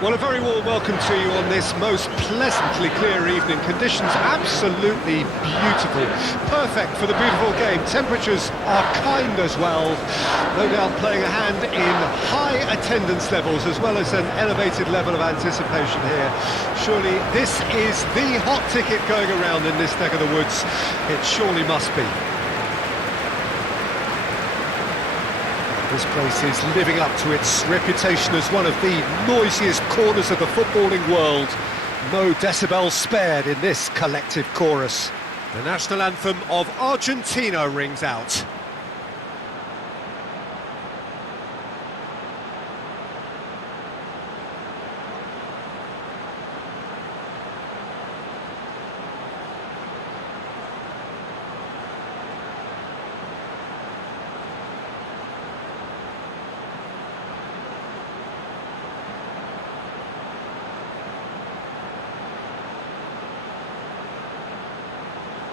Well, a very warm welcome to you on this most pleasantly clear evening. Conditions absolutely beautiful. Perfect for the beautiful game. Temperatures are kind as well. No doubt playing a hand in high attendance levels as well as an elevated level of anticipation here. Surely this is the hot ticket going around in this neck of the woods. It surely must be. This place is living up to its reputation as one of the noisiest corners of the footballing world. No decibels spared in this collective chorus. The national anthem of Argentina rings out.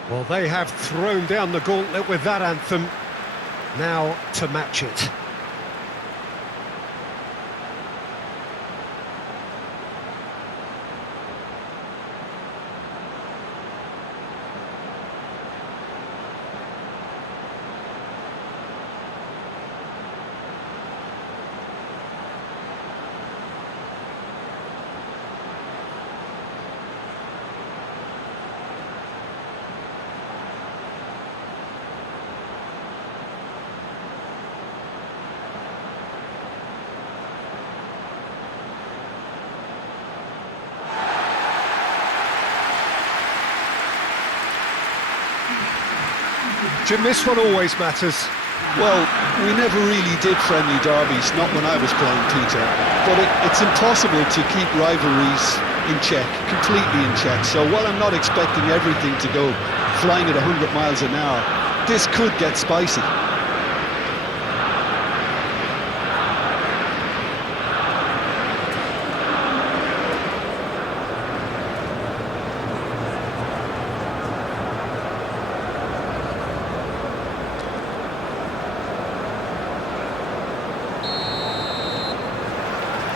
Well, they have thrown down the gauntlet with that anthem. Now to match it. Jim, this one always matters. Well, we never really did friendly derbies, not when I was playing, Peter. But it's impossible to keep rivalries in check, completely in check. So while I'm not expecting everything to go flying at 100 miles an hour, this could get spicy.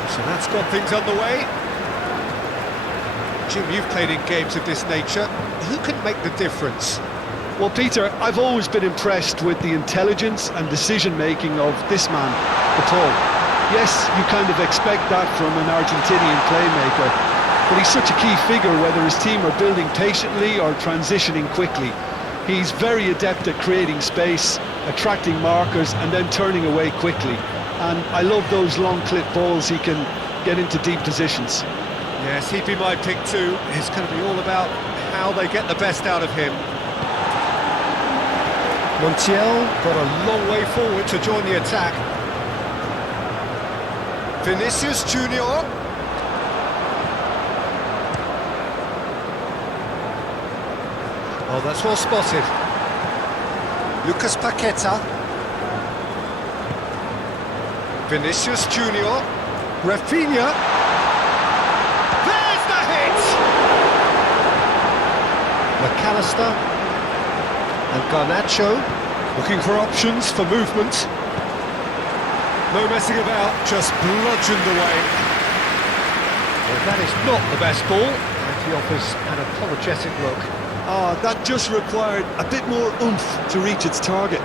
So that's got things underway. Jim, you've played in games of this nature. Who can make the difference? Well, Peter, I've always been impressed with the intelligence and decision-making of this man, Paul. Yes, you kind of expect that from an Argentinian playmaker, but he's such a key figure whether his team are building patiently or transitioning quickly. He's very adept at creating space, attracting markers and then turning away quickly. And I love those long clip balls. He can get into deep positions. Yes, he'd be my pick too. It's going to be all about how they get the best out of him. Montiel got a long way forward to join the attack. Vinicius Junior. Oh, that's well spotted. Lucas Paqueta. Vinicius Junior. Rafinha. There's the hit! McAllister. And Garnacho. Looking for options for movement. No messing about, just bludgeoned away. Well, that is not the best ball, and he offers an apologetic look. That just required a bit more oomph to reach its target.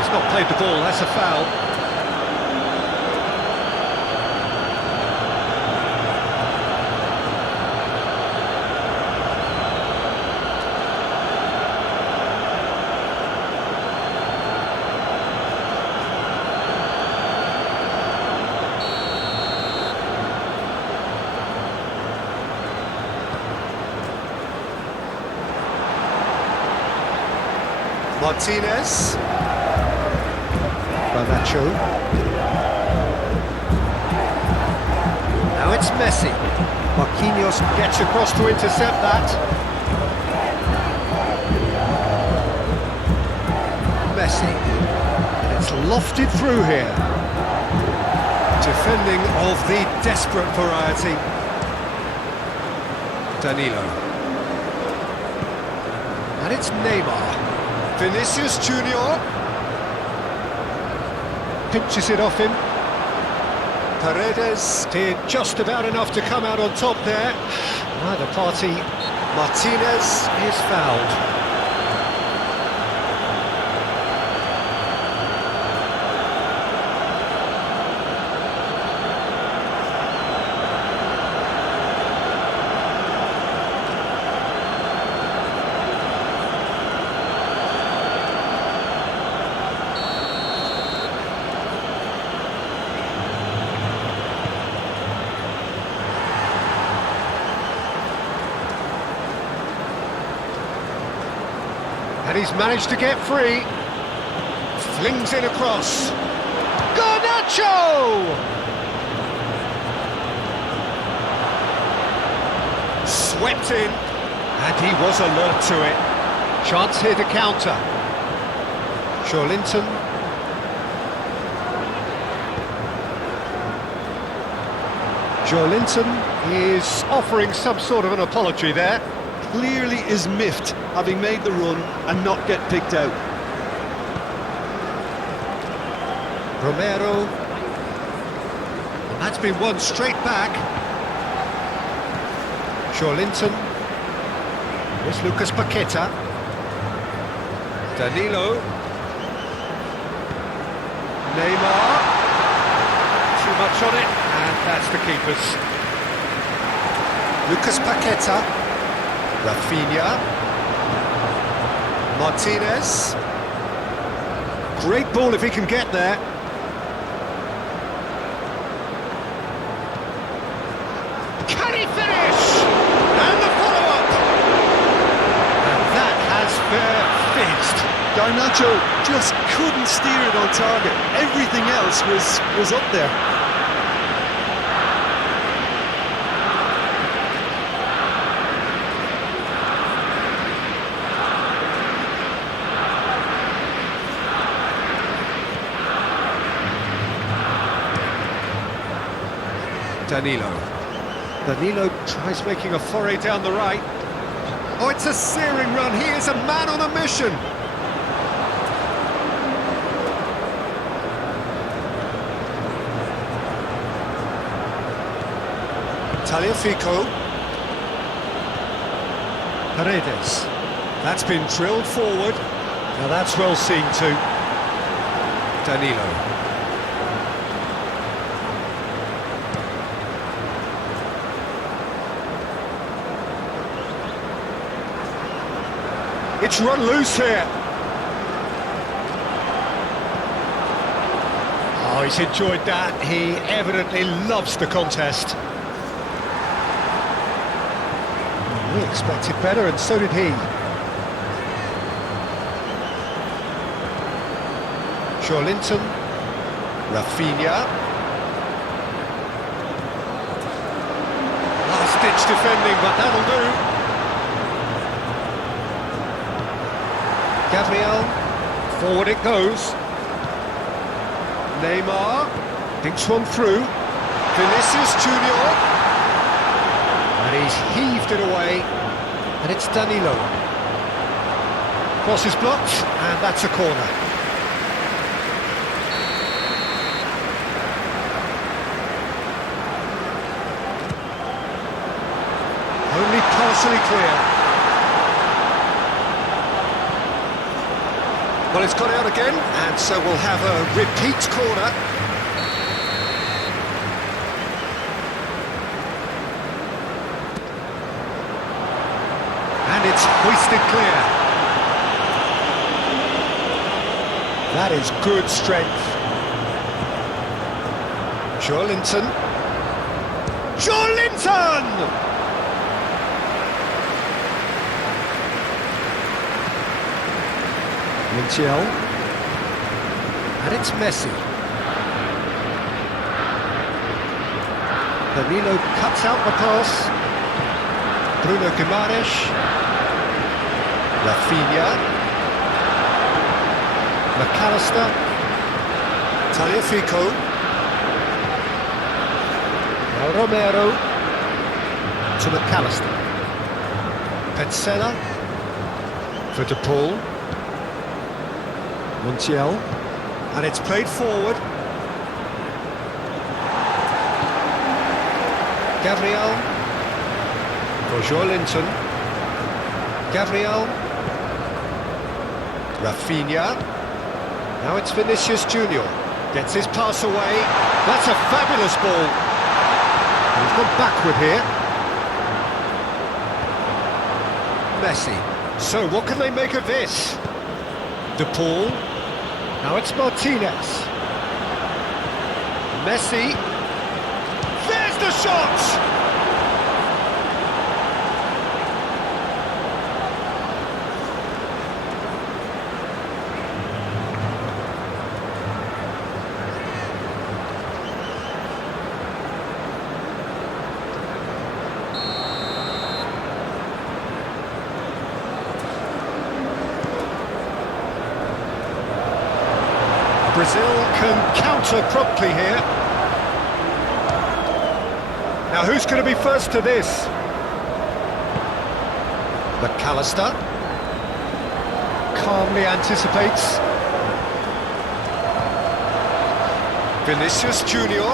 He's not played the ball, that's a foul. Martinez. Garnacho. Now it's Messi. Marquinhos gets across to intercept that. Messi. And it's lofted through here. Defending of the desperate variety. Danilo. And it's Neymar. Vinicius Junior pinches it off him. Paredes did just about enough to come out on top there. Neither party. Martinez is fouled. And he's managed to get free. Flings it across. Garnacho! Swept in. And he was alert to it. Chance here to counter. Linton. Linton is offering some sort of an apology there. Clearly is miffed, having made the run and not get picked out. Romero. And that's been won straight back. Linton. Here's Lucas Paqueta. Danilo. Neymar. Too much on it, and that's the keeper's. Lucas Paqueta. Rafinha. Martinez. Great ball if he can get there. Can he finish? And the follow-up! And that has fair fizzed. Garnacho just couldn't steer it on target. Everything else was up there. Danilo tries making a foray down the right. Oh, it's a searing run. He is a man on a mission. Tagliafico. Paredes. That's been drilled forward. Now that's well seen too. Danilo. It's run loose here. Oh, he's enjoyed that. He evidently loves the contest. We expected better, and so did he. Linton. Rafinha. Last-ditch defending, but that'll do. Gabriel, forward it goes. Neymar, thinks one through. Vinicius Junior. And he's heaved it away. And it's Danilo. Cross is blocked, and that's a corner. Only partially clear. Well, it's gone out again, and so we'll have a repeat corner. And it's hoisted clear. That is good strength. Linton. Linton! Montiel. And it's Messi. Danilo cuts out the pass. Bruno Guimaraes. Rafinha. McAllister. Tagliafico. Now Romero. To McAllister. Petzela. For De Paul. Montiel, and it's played forward. Gabriel. For Linton. Gabriel. Rafinha. Now it's Vinicius Junior. Gets his pass away. That's a fabulous ball. He's gone backward here. Messi. So what can they make of this? De Paul. Now it's Martinez. Messi. There's the shot! Brazil can counter promptly here. Now who's going to be first to this? McAllister calmly anticipates. Vinicius Junior.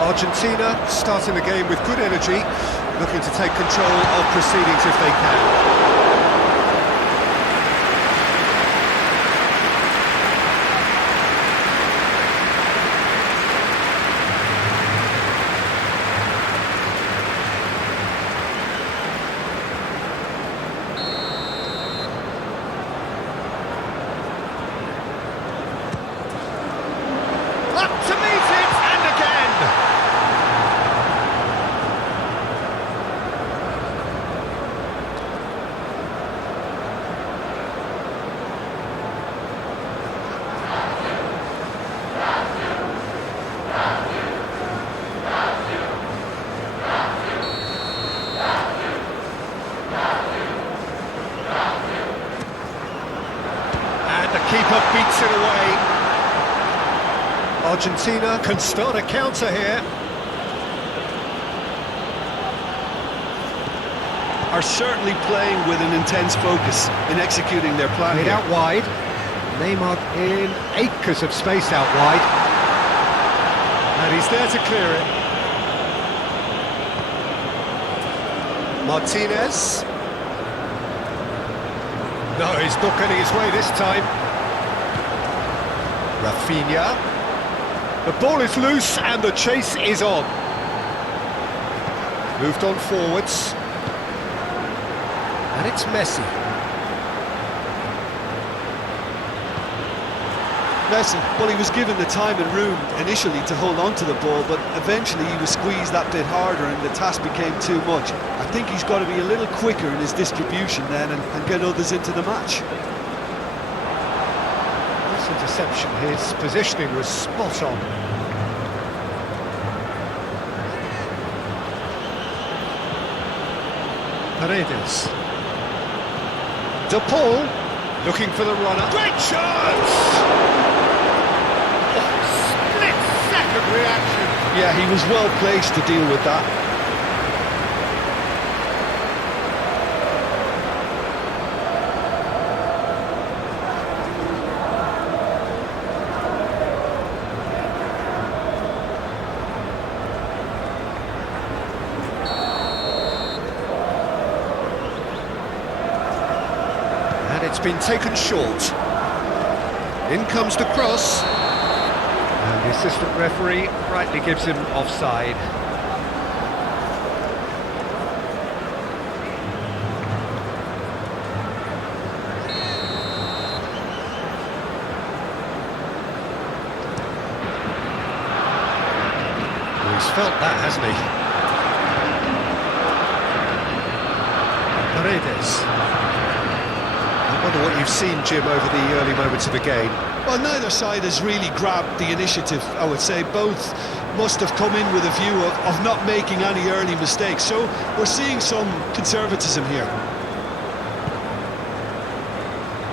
Argentina starting the game with good energy, looking to take control of proceedings if they can. To meet it, and again! And the keeper beats it away. Argentina can start a counter here. Are certainly playing with an intense focus in executing their plan. Played out wide. Neymar in acres of space out wide. And he's there to clear it. Martinez. No, he's not getting his way this time. Rafinha. The ball is loose and the chase is on. Moved on forwards. And it's Messi. Messi, well, he was given the time and room initially to hold on to the ball, but eventually he was squeezed that bit harder and the task became too much. I think he's got to be a little quicker in his distribution then and get others into the match. Interception, his positioning was spot on. Paredes. De Paul, looking for the runner. Great chance! Oh, split-second reaction. Yeah, he was well placed to deal with that. It's been taken short. In comes the cross. And the assistant referee rightly gives him offside. Well, he's felt that, hasn't he? Paredes. I wonder what you've seen, Jim, over the early moments of the game. Well, neither side has really grabbed the initiative, I would say. Both must have come in with a view of not making any early mistakes. So we're seeing some conservatism here.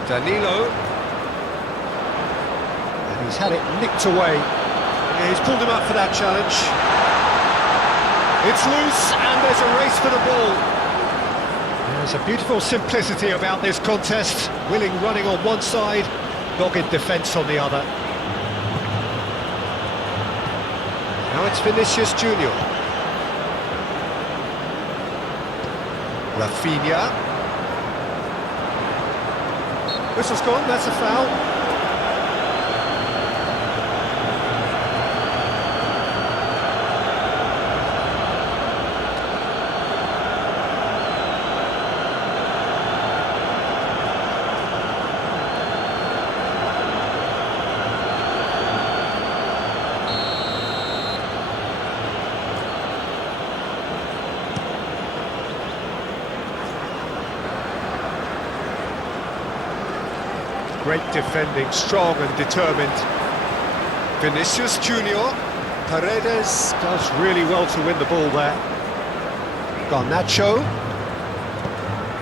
Danilo. And he's had it nicked away. Yeah, he's pulled him up for that challenge. It's loose, and there's a race for the ball. There's a beautiful simplicity about this contest. Willing running on one side, dogged defence on the other. Now it's Vinicius Junior. Rafinha. Whistle's gone, that's a foul. Great defending, strong and determined. Vinicius Junior. Paredes does really well to win the ball there. Garnacho.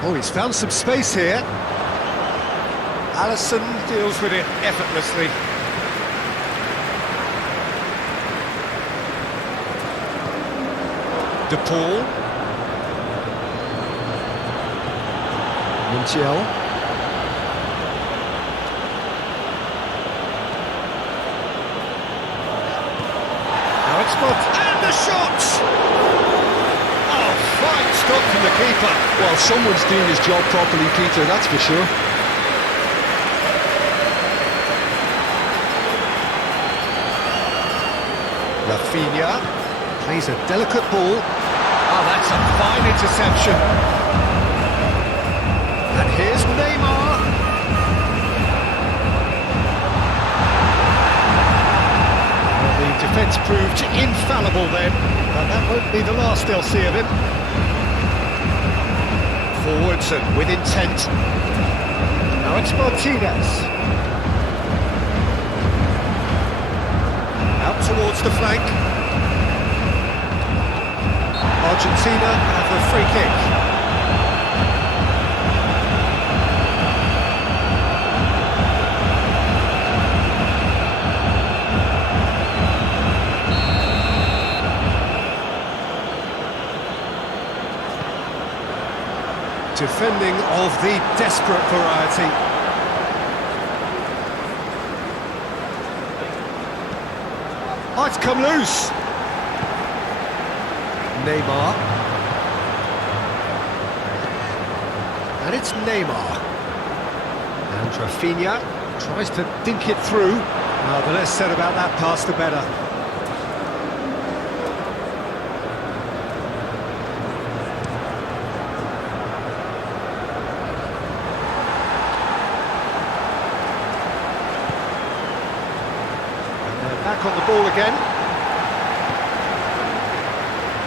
Oh, he's found some space here. Alisson deals with it effortlessly. De Paul. Montiel. And the shot! Oh, fine stop from the keeper. Well, someone's doing his job properly, Peter, that's for sure. Rafinha plays a delicate ball. Oh, that's a fine interception. And here's Neymar. Defence proved infallible then, but that won't be the last they'll see of him. Forwards and with intent. Now it's Martinez. Out towards the flank. Argentina have a free kick. Defending of the desperate variety. Oh, it's come loose. Neymar. And it's Neymar. And Rafinha tries to dink it through. The less said about that pass, the better. Back on the ball again.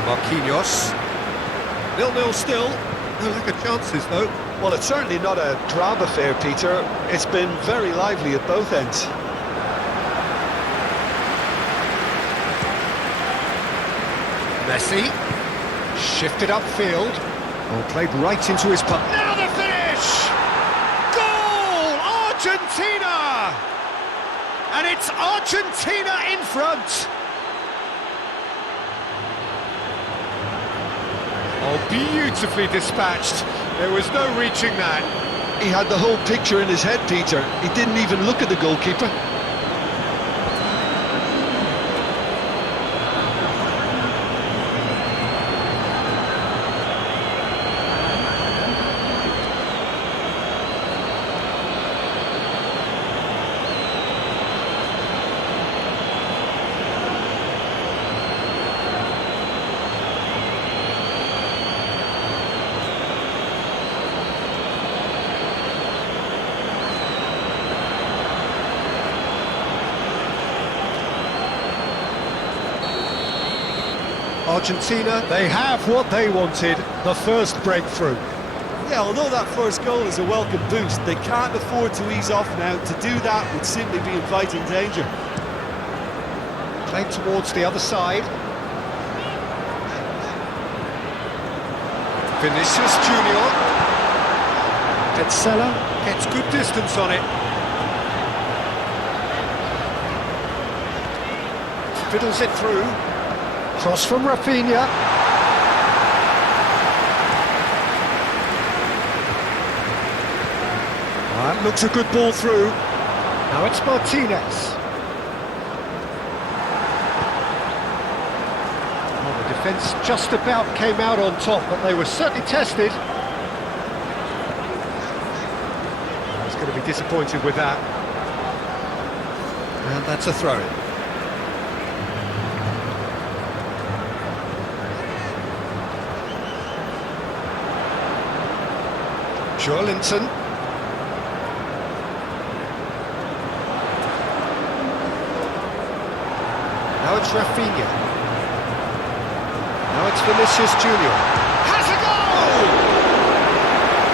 Marquinhos. 0-0 still. No lack of chances though. Well, it's certainly not a drab affair, Peter. It's been very lively at both ends. Messi. Shifted upfield. Oh, played right into his puck. Now the finish! Goal! Argentina! And it's Argentina in front. Oh, beautifully dispatched. There was no reaching that. He had the whole picture in his head, Peter. He didn't even look at the goalkeeper. Argentina, they have what they wanted, the first breakthrough. Yeah, although that first goal is a welcome boost, they can't afford to ease off now. To do that would simply be inviting danger. Played towards the other side. Vinicius Junior. Petzela gets good distance on it. Fiddles it through. Cross from Rafinha. That looks a good ball through. Now it's Martinez. defence just about came out on top, but they were certainly tested. I was going to be disappointed with that. And that's a throw-in. Joelinton. Now it's Rafinha. Now it's Vinicius Junior. Has a goal!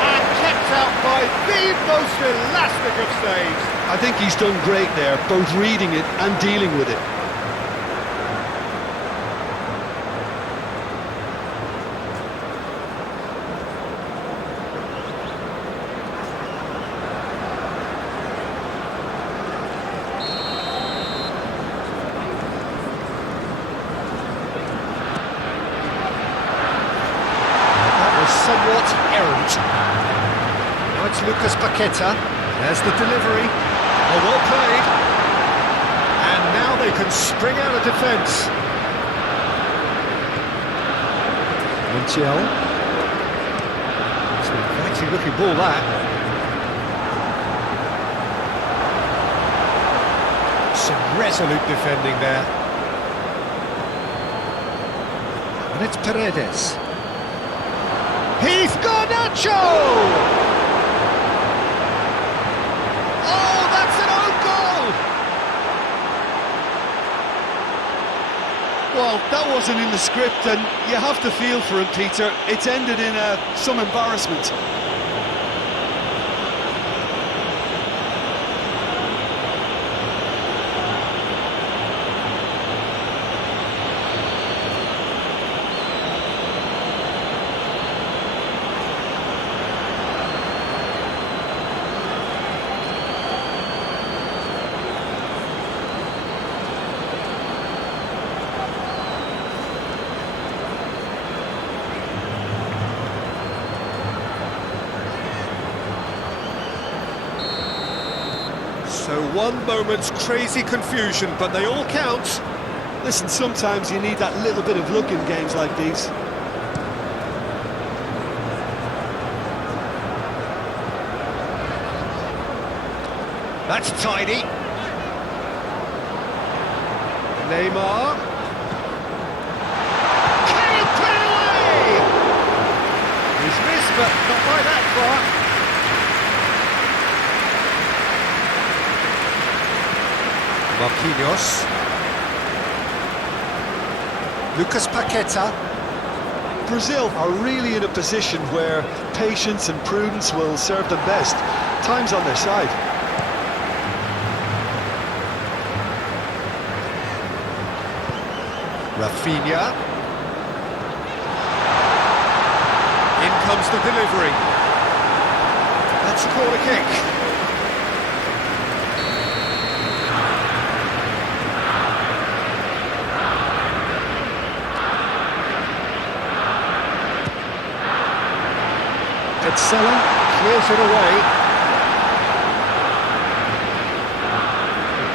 And kept out by the most elastic of saves. I think he's done great there, both reading it and dealing with it. Somewhat errant. Now it's Lucas Paqueta. There's the delivery. Oh, well played. And now they can spring out of defence. Montiel. It's an inviting looking ball, that. Some resolute defending there. And it's Paredes. He's Garnacho! Oh, that's an own goal! Well, that wasn't in the script, and you have to feel for him, Peter. It's ended in some embarrassment. So one moment's crazy confusion, but they all count. Listen, sometimes you need that little bit of luck in games like these. That's tidy. Neymar. Can he put it away? He's missed, but not by that far. Marquinhos. Lucas Paqueta. Brazil are really in a position where patience and prudence will serve them best. Time's on their side. Rafinha. In comes the delivery. That's a corner kick. Cancelo clears it away.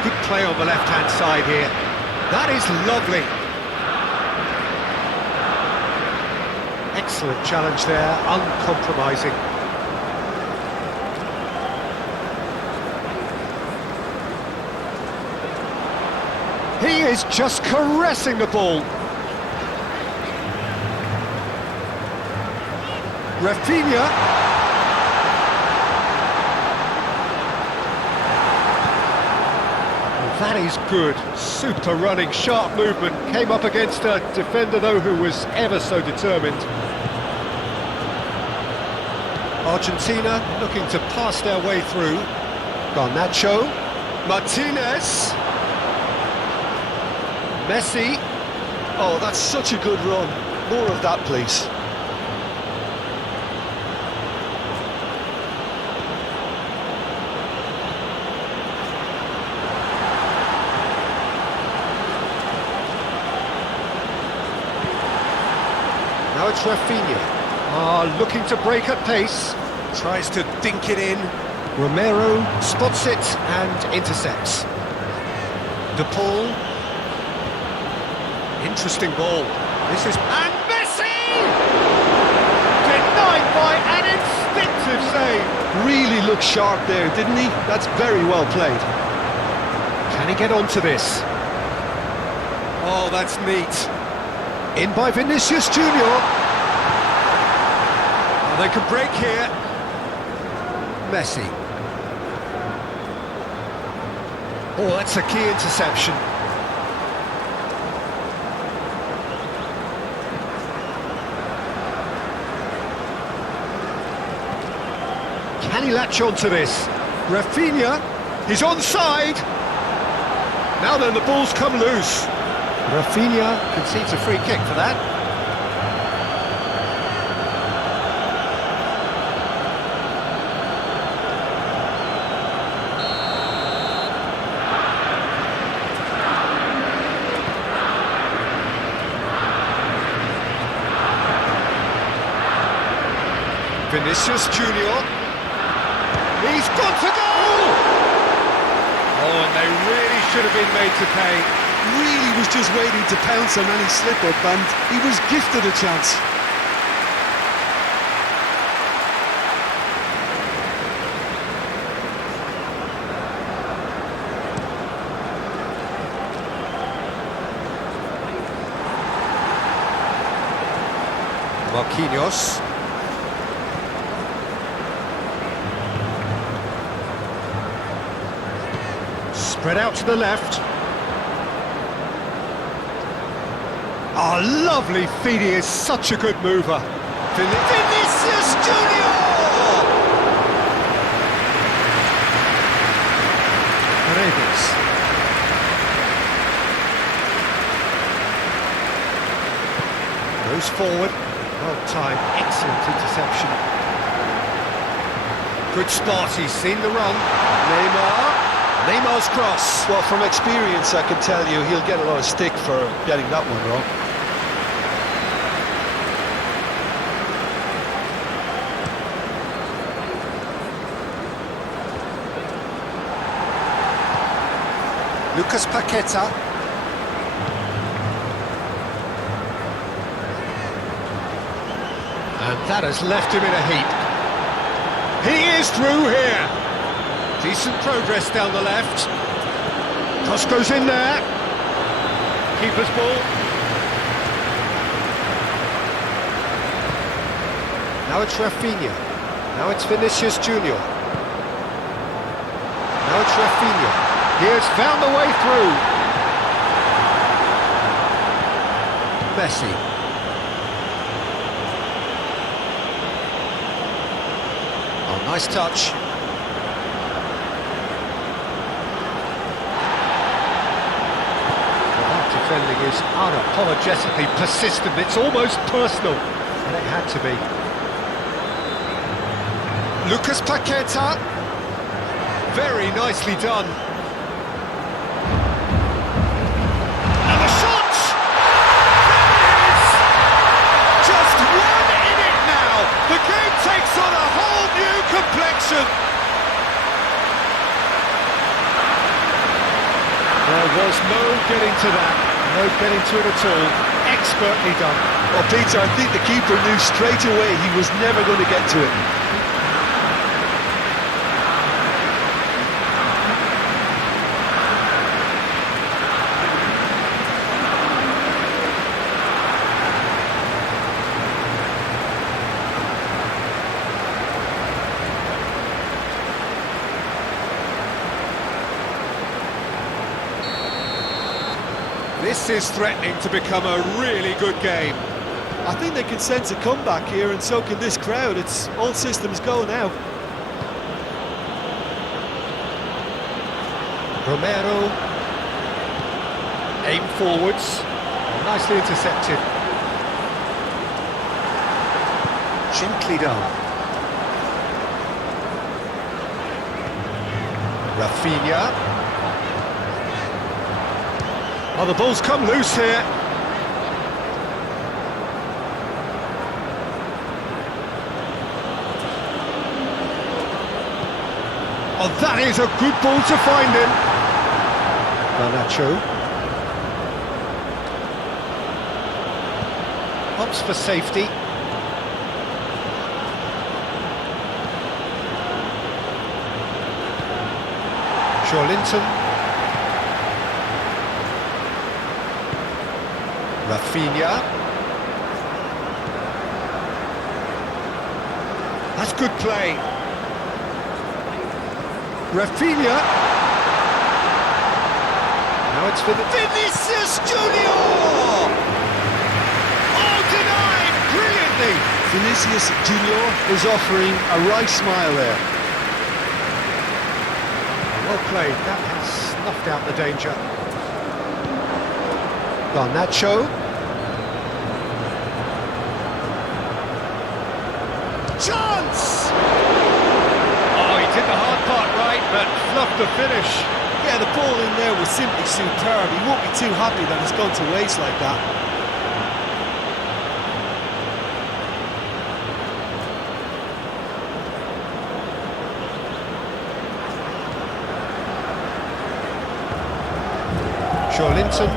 Good play on the left-hand side here. That is lovely. Excellent challenge there, uncompromising. He is just caressing the ball. Rafinha. That is good. Super running, sharp movement. Came up against a defender, though, who was ever so determined. Argentina looking to pass their way through. Garnacho. Martinez. Messi. Oh, that's such a good run. More of that, please. Now it's Rafinha. Looking to break at pace. Tries to dink it in. Romero spots it and intercepts. De Paul. Interesting ball. This is... And Messi! Denied by an instinctive save. Really looked sharp there, didn't he? That's very well played. Can he get onto this? Oh, that's neat. In by Vinicius Junior. Oh, they could break here. Messi. Oh, that's a key interception. Can he latch onto this? Rafinha, he's onside. Now then, the ball's come loose. Rafinha concedes a free kick for that. Vinicius Junior. He's got to go! Oh, and they really should have been made to pay. Really was just waiting to pounce on any slip-up, and he was gifted a chance. Marquinhos. Spread out to the left. Oh, lovely feed, he is such a good mover. Vinicius Junior! Paredes. Goes forward. Well timed, excellent interception. Good spot, he's seen the run. Neymar's cross. Well, from experience, I can tell you he'll get a lot of stick for getting that one wrong. Lucas Paqueta. And that has left him in a heap. He is through here. Decent progress down the left. Cross goes in there. Keeper's ball. Now it's Rafinha. Now it's Vinicius Junior. Now it's Rafinha. He has found the way through. Messi. Oh, nice touch. Defending is unapologetically persistent, it's almost personal, and it had to be. Lucas Paqueta, very nicely done. And the shot! There it is! Just one in it now! The game takes on a whole new complexion! There was no getting to that. No getting to it at all. Expertly done. Well, Peter, I think the keeper knew straight away he was never going to get to it. This is threatening to become a really good game. I think they can sense a comeback here, and so can this crowd. It's all systems go now. Romero. Aim forwards. Nicely intercepted. Gently done. Rafinha. Oh, the ball's come loose here. Oh, that is a good ball to find him. Garnacho. Opts for safety. Linton. Rafinha. That's good play. Rafinha. Now it's Vinicius Junior. Oh, denied brilliantly. Vinicius Junior is offering a right smile there. Well played, that has snuffed out the danger. Garnacho. Chance! Oh, he did the hard part right, but fluffed the finish. Yeah, the ball in there was simply superb. He won't be too happy that it's gone to waste like that. Linton.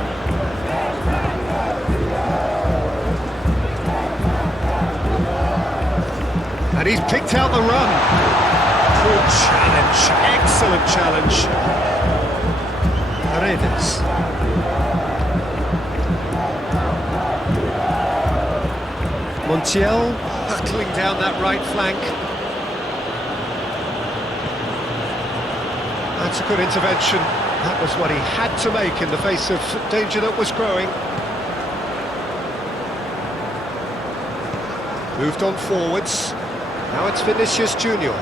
And he's picked out the run. Good challenge, excellent challenge. Paredes. Montiel hurtling down that right flank. That's a good intervention. That was what he had to make in the face of danger that was growing. Moved on forwards. Now it's Vinicius Junior.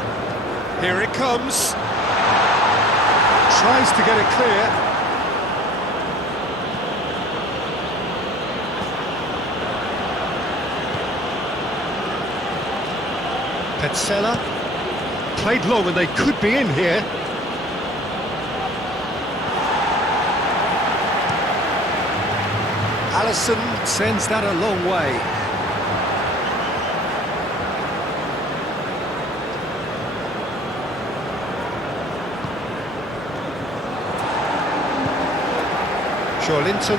Here it comes. Tries to get it clear. Petzela. Played long and they could be in here. Alisson sends that a long way. Linton.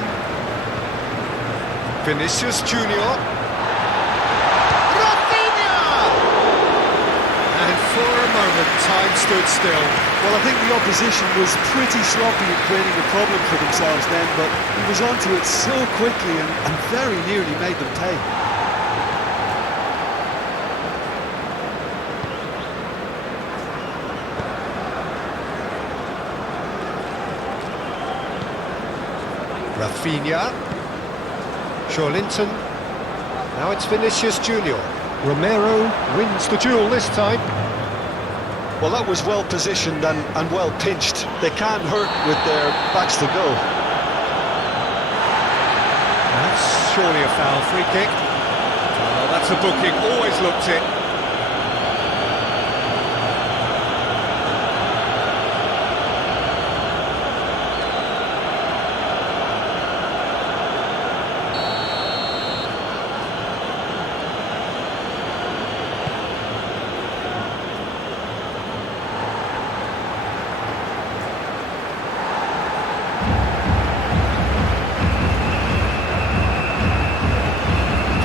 Vinicius Junior. Rafinha! And for a moment, time stood still. Well, I think the opposition was pretty sloppy at creating a problem for themselves then, but he was onto it so quickly and very nearly made them pay. Rafinha. Linton. Now it's Vinicius Junior. Romero wins the duel this time. Well, that was well positioned and well pinched. They can't hurt with their backs to goal. That's surely a foul. Free kick. Oh, that's a booking. Always looked it.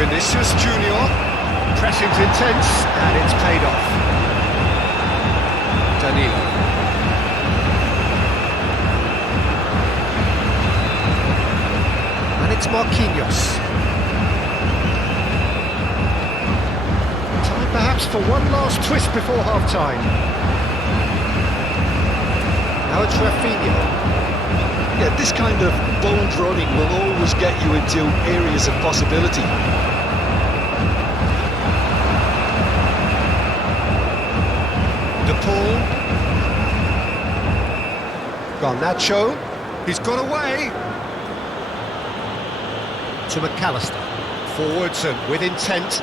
Vinicius Junior, pressing's intense, and it's paid off. Danilo. And it's Marquinhos. Time perhaps for one last twist before half-time. Now it's Rafinha. Yeah, this kind of bold running will always get you into areas of possibility. Paul. Garnacho. He's got away. To McAllister. Forwards and with intent.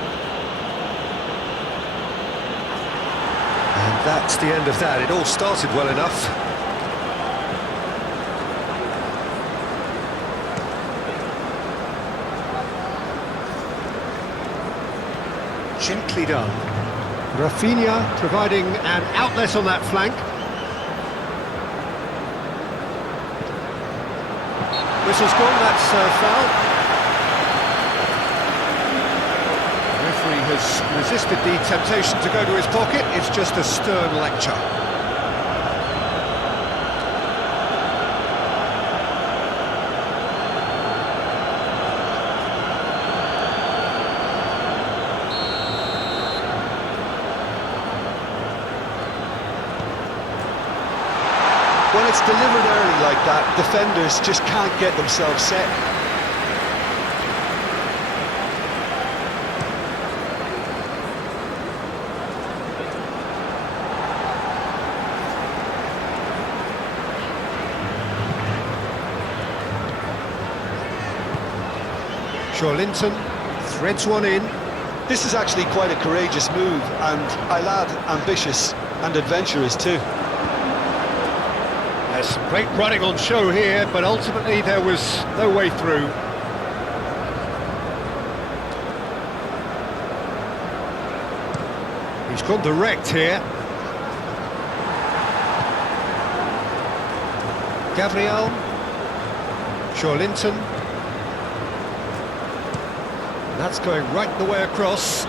And that's the end of that. It all started well enough. Gently done. Rafinha providing an outlet on that flank. Whistle's gone, that's foul. has resisted the temptation to go to his pocket. It's just a stern lecture. When it's delivered early like that, defenders just can't get themselves set. Linton threads one in. This is actually quite a courageous move, and I'll add ambitious and adventurous too. There's some great running on show here, but ultimately there was no way through. He's gone direct here. Gabriel. Linton. That's going right the way across.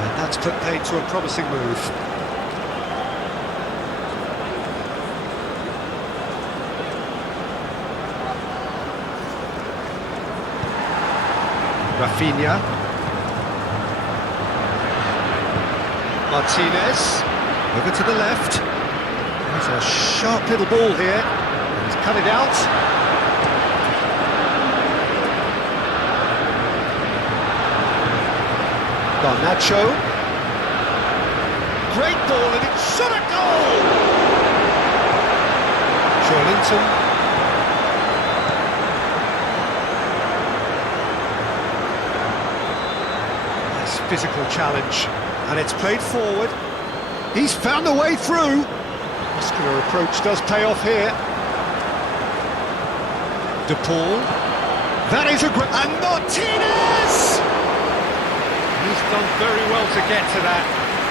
And that's put paid to a promising move. Rafinha. Martinez. Over to the left. There's a sharp little ball here. He's cut it out. Garnacho. Great ball, and it's shot a goal! Linton. Nice physical challenge, and it's played forward. He's found a way through. Muscular approach does pay off here. De Paul. That is a great... And Martinez! He's done very well to get to that.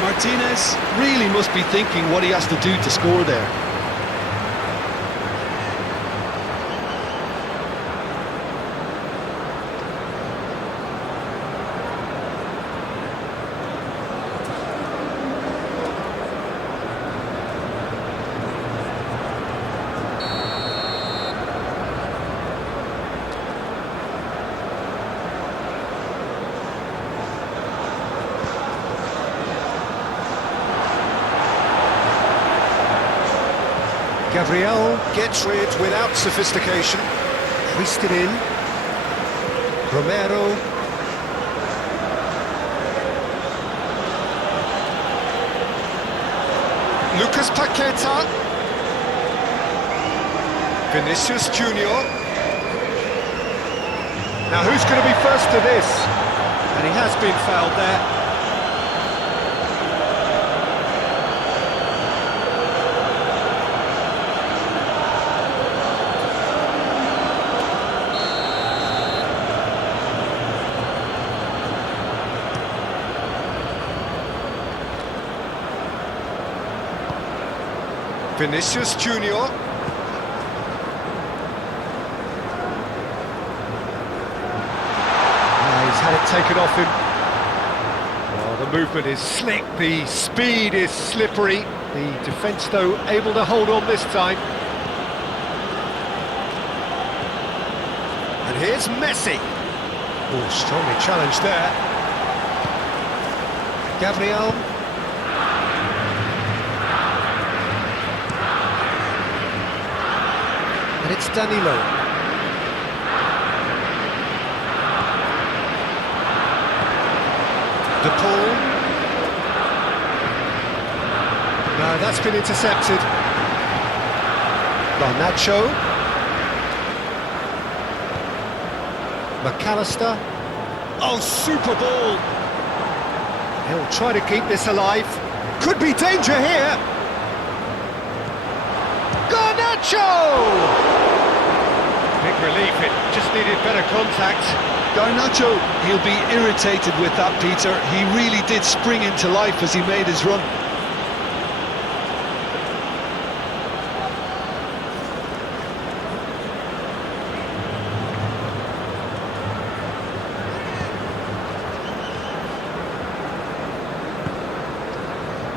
Martinez really must be thinking what he has to do to score there. Gabriel gets rid without sophistication. Hoisted in. Romero. Lucas Paqueta. Vinicius Junior. Now who's going to be first to this? And he has been fouled there. Vinicius Junior. He's had it taken off him. Oh, the movement is slick, the speed is slippery. The defence, though, able to hold on this time. And here's Messi. Oh, strongly challenged there. Gabriel. And it's Danilo. De Paul. No, that's been intercepted. Garnacho. McAllister. Oh, super ball. He'll try to keep this alive. Could be danger here. Garnacho! Big relief, it just needed better contact. Garnacho, he'll be irritated with that, Peter. He really did spring into life as he made his run.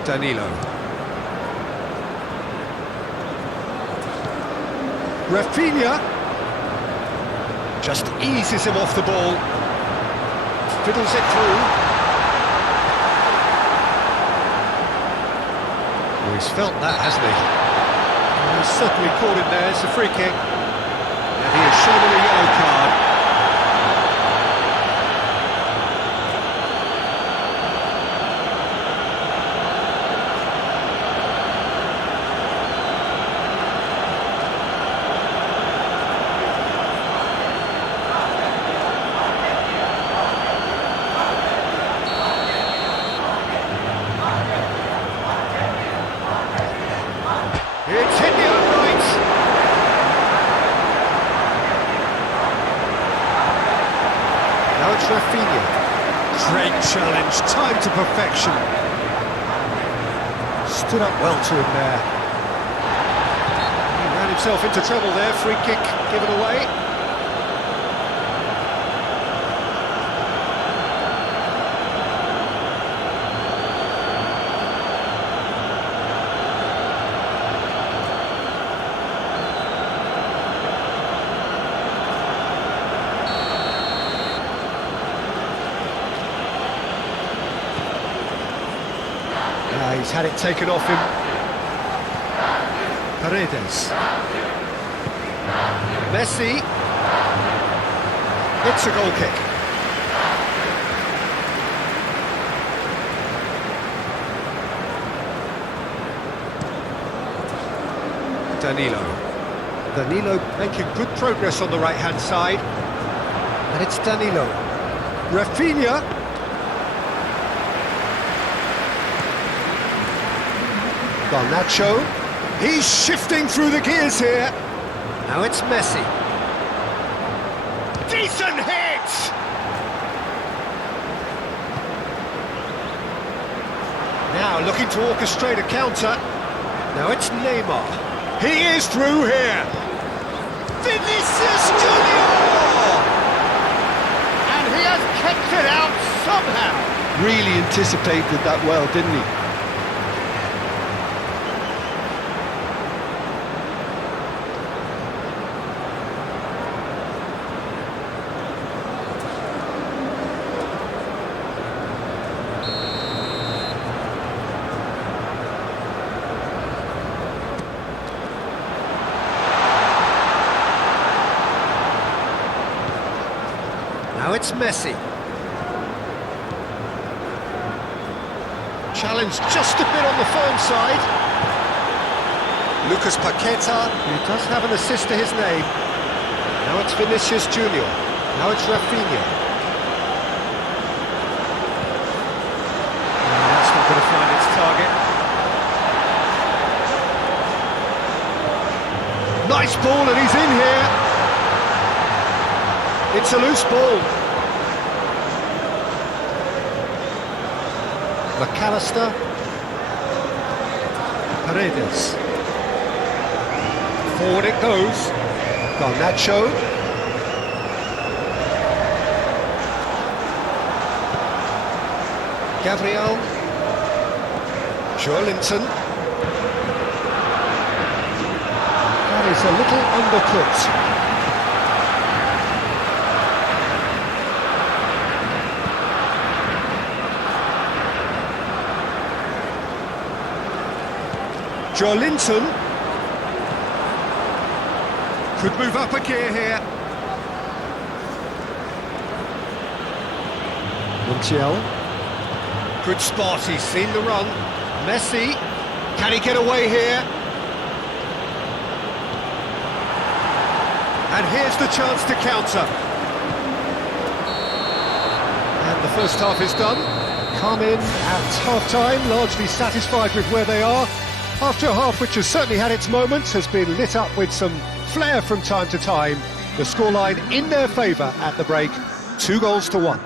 Danilo. Rafinha just eases him off the ball, fiddles it through. Well, he's felt that, hasn't he? Well, he's certainly caught him there. It's a free kick, and he is shown a yellow card. It's hit the uprights. Now it's Rafinha. Great challenge, time to perfection. Stood up well to him there. He ran himself into trouble there, free kick given away. He's had it taken off him. Paredes. Messi. It's a goal kick. Danilo making good progress on the right-hand side. And it's Danilo. Rafinha. Garnacho, he's shifting through the gears here. Now it's Messi. Decent hit! Now looking to orchestrate a counter. Now it's Neymar. He is through here. Vinicius Junior! And he has kept it out somehow. Really anticipated that well, didn't he? Now it's Messi. Challenge just a bit on the firm side. Lucas Paqueta, who does have an assist to his name. Now it's Vinicius Junior. Now it's Rafinha. No, that's not going to find its target. Nice ball, and he's in here. It's a loose ball. McAllister. Paredes. Forward it goes. Garnacho. Gabriel. Joelinton. That is a little undercooked. Joelinton could move up a gear here. Montiel. Good spot, he's seen the run. Messi, can he get away here? And here's the chance to counter. And the first half is done. Come in at half-time, largely satisfied with where they are. After a half which has certainly had its moments, has been lit up with some flair from time to time. The scoreline in their favour at the break, 2-1.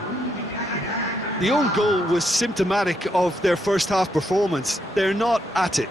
The own goal was symptomatic of their first half performance. They're not at it.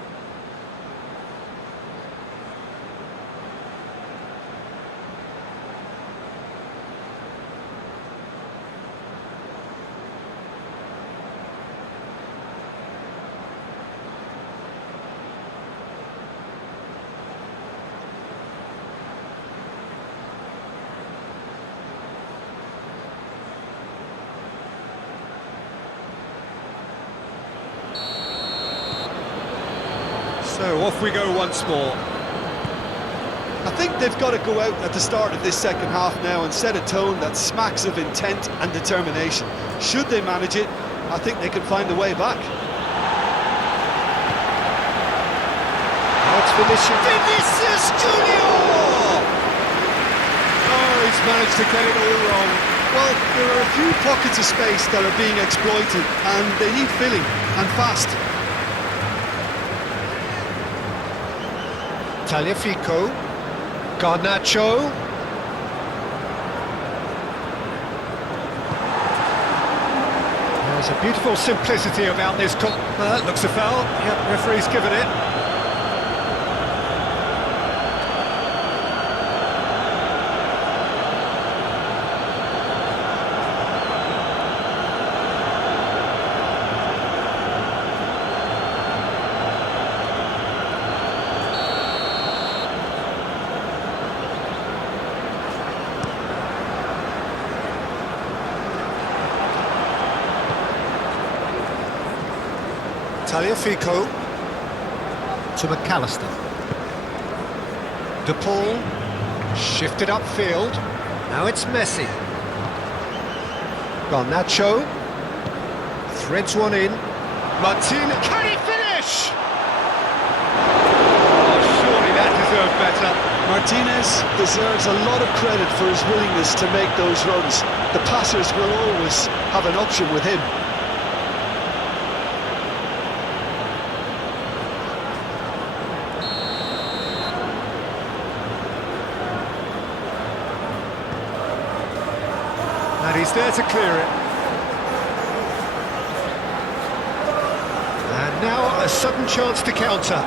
So off we go once more. I think they've got to go out at the start of this second half now and set a tone that smacks of intent and determination. Should they manage it, I think they can find a way back. That's Vinicius Junior! Oh, he's managed to get it all wrong. Well, there are a few pockets of space that are being exploited and they need filling, and fast. Tagliafico, Garnacho. There's a beautiful simplicity about this. Looks a foul. Yeah, referee's given it. Tagliafico to McAllister. De Paul shifted upfield. Now it's Messi. Garnacho threads one in. Martinez, can he finish? Oh, surely that deserved better. Martinez deserves a lot of credit for his willingness to make those runs. The passers will always have an option with him. And he's there to clear it. And now a sudden chance to counter.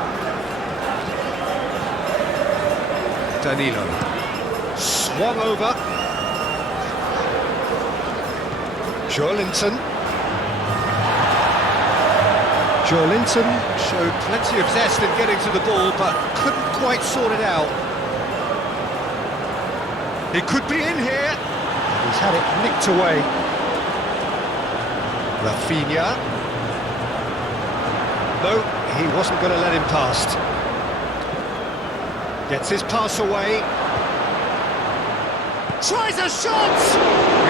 Danilo. Swung over. Joelinton. Joelinton showed plenty of zest in getting to the ball, but couldn't quite sort it out. He could be in here. He's had it nicked away. Rafinha. No, he wasn't going to let him past. Gets his pass away. Tries a shot!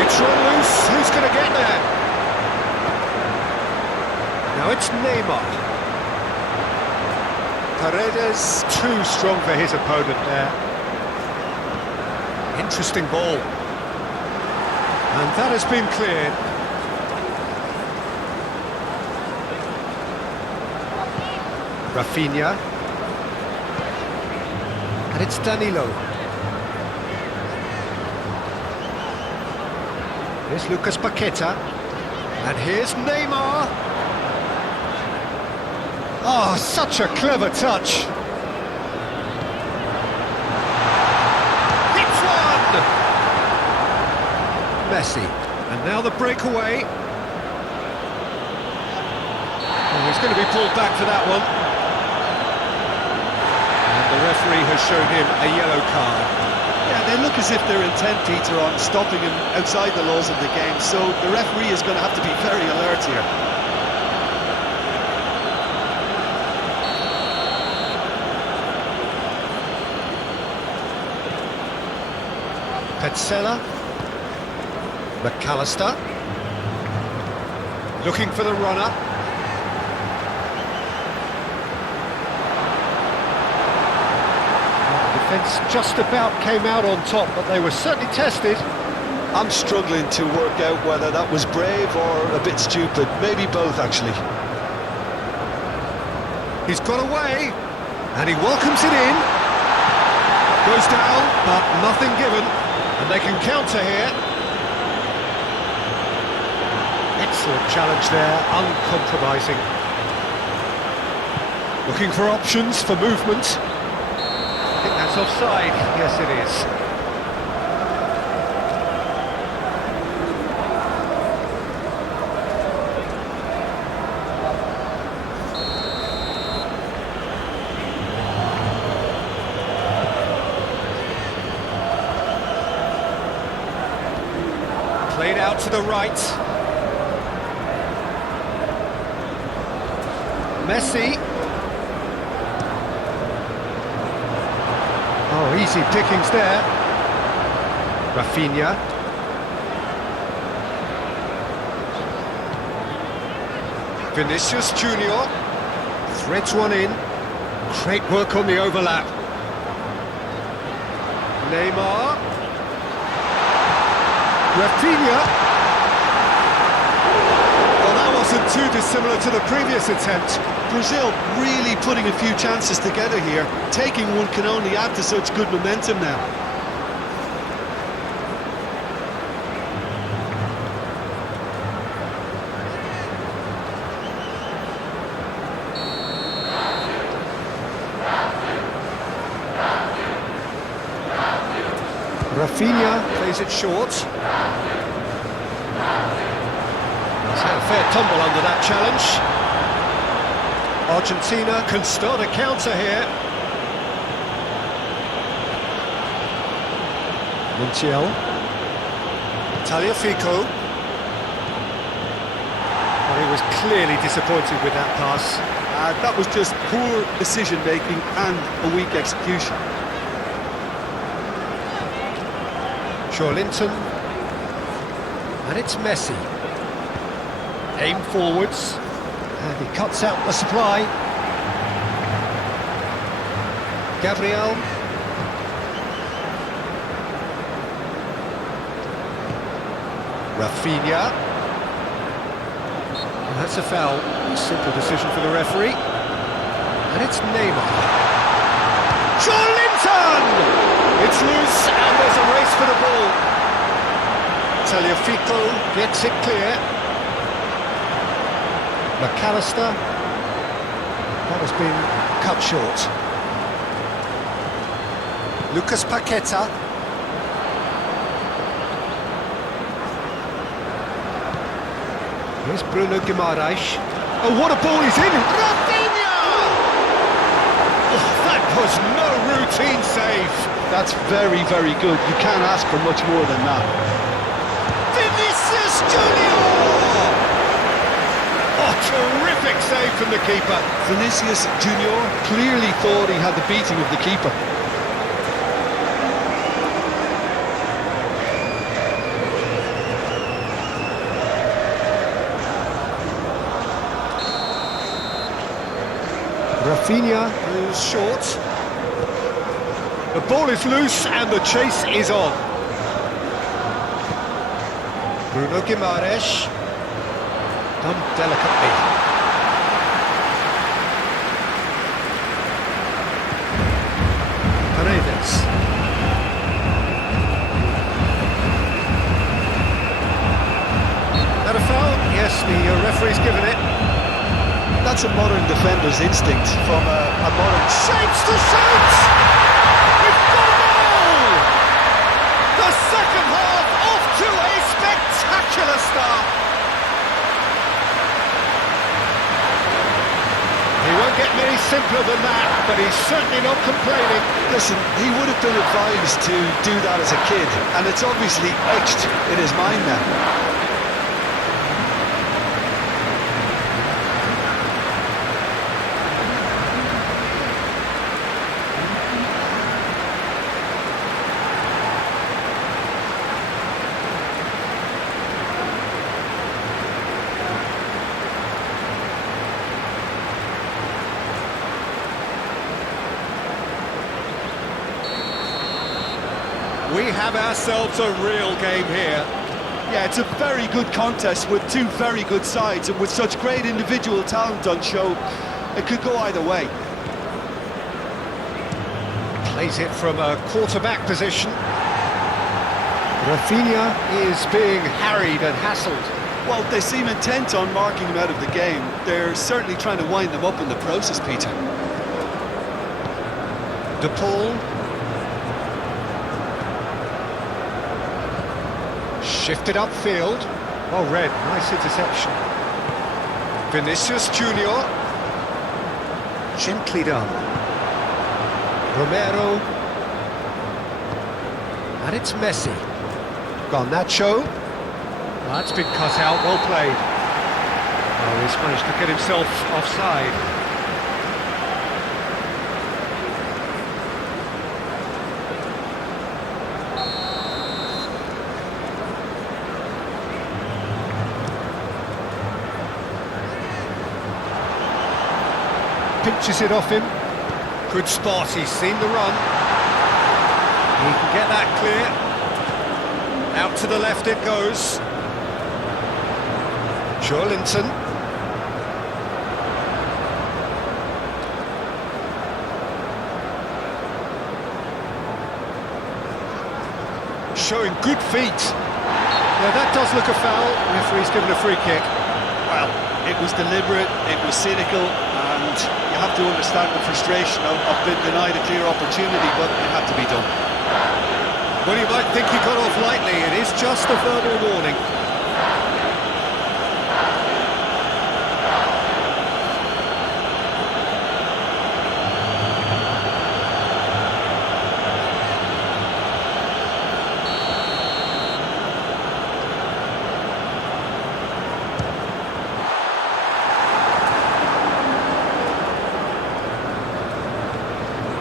It's run loose. Who's going to get there? Now it's Neymar. Paredes too strong for his opponent there. Interesting ball. And that has been cleared. Rafinha. And it's Danilo. Here's Lucas Paqueta. And here's Neymar. Oh, such a clever touch. It's one! Messi. And now the breakaway. Oh, he's going to be pulled back for that one. And the referee has shown him a yellow card. Yeah, they look as if they're intent, Peter, on stopping him outside the laws of the game, so the referee is going to have to be very alert here. Petzela. McAllister. Looking for the runner. Defence just about came out on top, but they were certainly tested. I'm struggling to work out whether that was brave or a bit stupid. Maybe both, actually. He's got away, and he welcomes it in. Goes down, but nothing given, and they can counter here. Excellent challenge there, uncompromising. Looking for options for movement. I think that's offside. Yes, it is. Played out to the right. Messi. Oh, easy pickings there. Rafinha. Vinicius Junior threads one in. Great work on the overlap. Neymar. Rafinha. Well, that wasn't too dissimilar to the previous attempt. Brazil really putting a few chances together here. Taking one can only add to such good momentum now. Rafinha plays it short. He's had a fair tumble under that challenge. Argentina can start a counter here. Montiel. Tagliafico. Well, he was clearly disappointed with that pass. That was just poor decision-making and a weak execution. Linton, and it's Messi. Aim forwards, and he cuts out the supply. Gabriel. Rafinha. And that's a foul. A simple decision for the referee. And it's Neymar. Linton! It's loose, and there's a race for the ball. Tagliafico gets it clear. McAllister. That has been cut short. Lucas Paqueta. Here's Bruno Guimaraes. Oh, what a ball he's in! Rafinha! Oh, that was no routine save. That's very, very good. You can't ask for much more than that. Vinicius Junior! Oh, terrific save from the keeper. Vinicius Junior clearly thought he had the beating of the keeper. Rafinha is short. The ball is loose and the chase is on. Bruno Guimaraes. Done delicately. Paredes. That a foul? Yes, the referee's given it. That's a modern defender's instinct from a modern... Shapes to shoot! We've got a goal! The second half off to a spectacular start. He won't get many simpler than that, but he's certainly not complaining. Listen, he would have been advised to do that as a kid, and it's obviously etched in his mind now. We have ourselves a real game here. Yeah, it's a very good contest with two very good sides, and with such great individual talent on show, it could go either way. Plays it from a quarterback position. Rafinha is being harried and hassled. Well, they seem intent on marking him out of the game. They're certainly trying to wind them up in the process, Peter. De Paul. Shifted upfield. Well read, nice interception. Vinicius Junior. Gently done. Romero. And it's Messi. Garnacho. That's been cut out, well played. Oh, he's managed to get himself offside. pinches it off him. Good spot, he's seen the run. He can get that clear. Out to the left it goes. Linton. Showing good feet. Yeah, that does look a foul. Referee's given a free kick. Well, it was deliberate, it was cynical, and you have to understand the frustration of being denied a clear opportunity, but it had to be done. Well, you might think he got off lightly. It is just a verbal warning.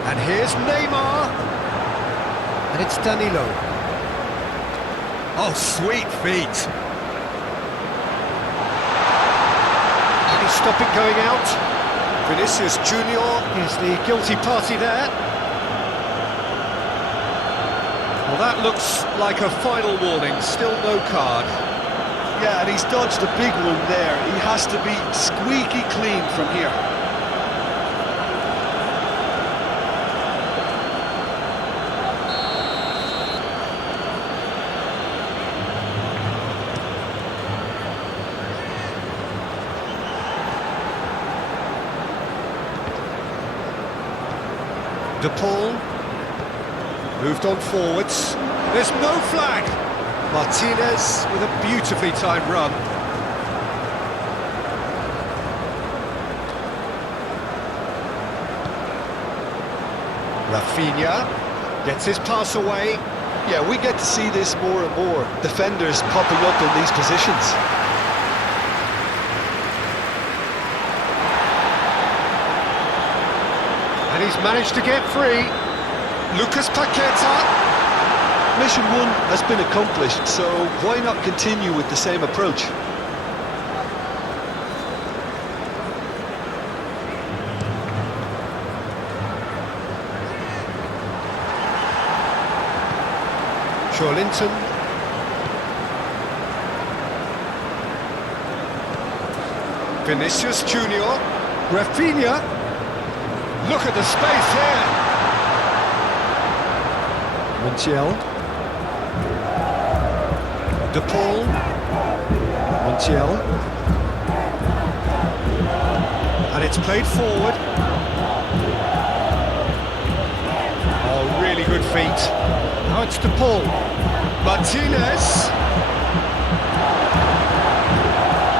And here's Neymar. And it's Danilo. Oh, sweet feet. Can he stop it going out? Vinicius Junior is the guilty party there. Well, that looks like a final warning. Still no card. Yeah, and he's dodged a big one there. He has to be squeaky clean from here. De Paul moved on forwards. There's no flag. Martinez with a beautifully timed run. Rafinha gets his pass away. Yeah, we get to see this more and more. Defenders popping up in these positions. And he's managed to get free. Lucas Paqueta. Mission 1 has been accomplished, so why not continue with the same approach? Linton. Vinicius Junior. Rafinha. Look at the space here. Montiel. De Paul. Montiel. And it's played forward. Oh, really good feet. Now it's De Paul. Martinez.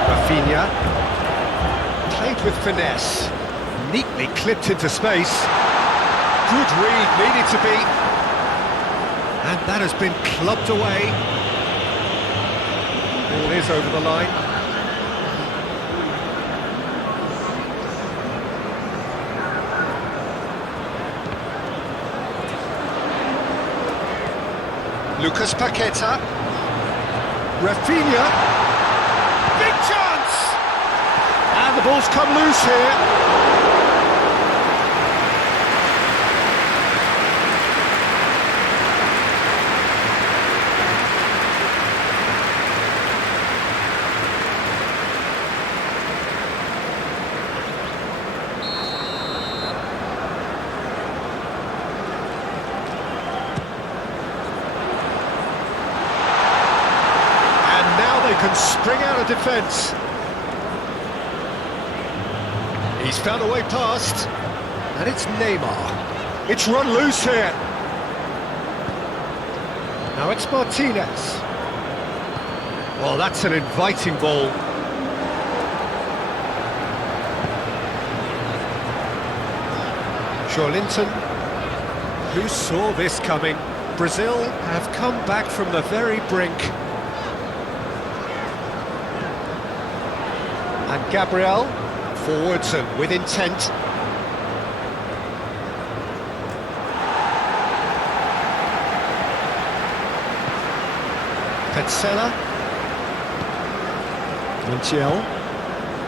Rafinha. Played with finesse. Neatly clipped into space. Good read, needed to be. And that has been clubbed away. Ball is over the line. Lucas Paqueta. Rafinha. Big chance! And the ball's come loose here. Can spring out of defence. He's found a way past, and it's Neymar. It's run loose here. Now it's Martinez. Well, that's an inviting ball. Linton. Who saw this coming? Brazil have come back from the very brink. And Gabriel, forwards and with intent. Petzela. Montiel.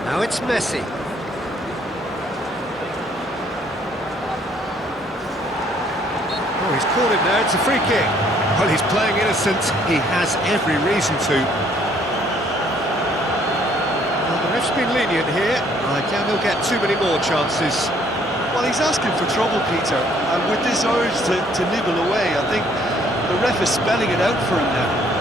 Now it's Messi. Well, he's caught it there, it's a free kick. Well, he's playing innocent, he has every reason to. Well, the ref's been lenient here. I doubt he'll get too many more chances. Well, he's asking for trouble, Peter, and with this urge to nibble away, I think the ref is spelling it out for him now.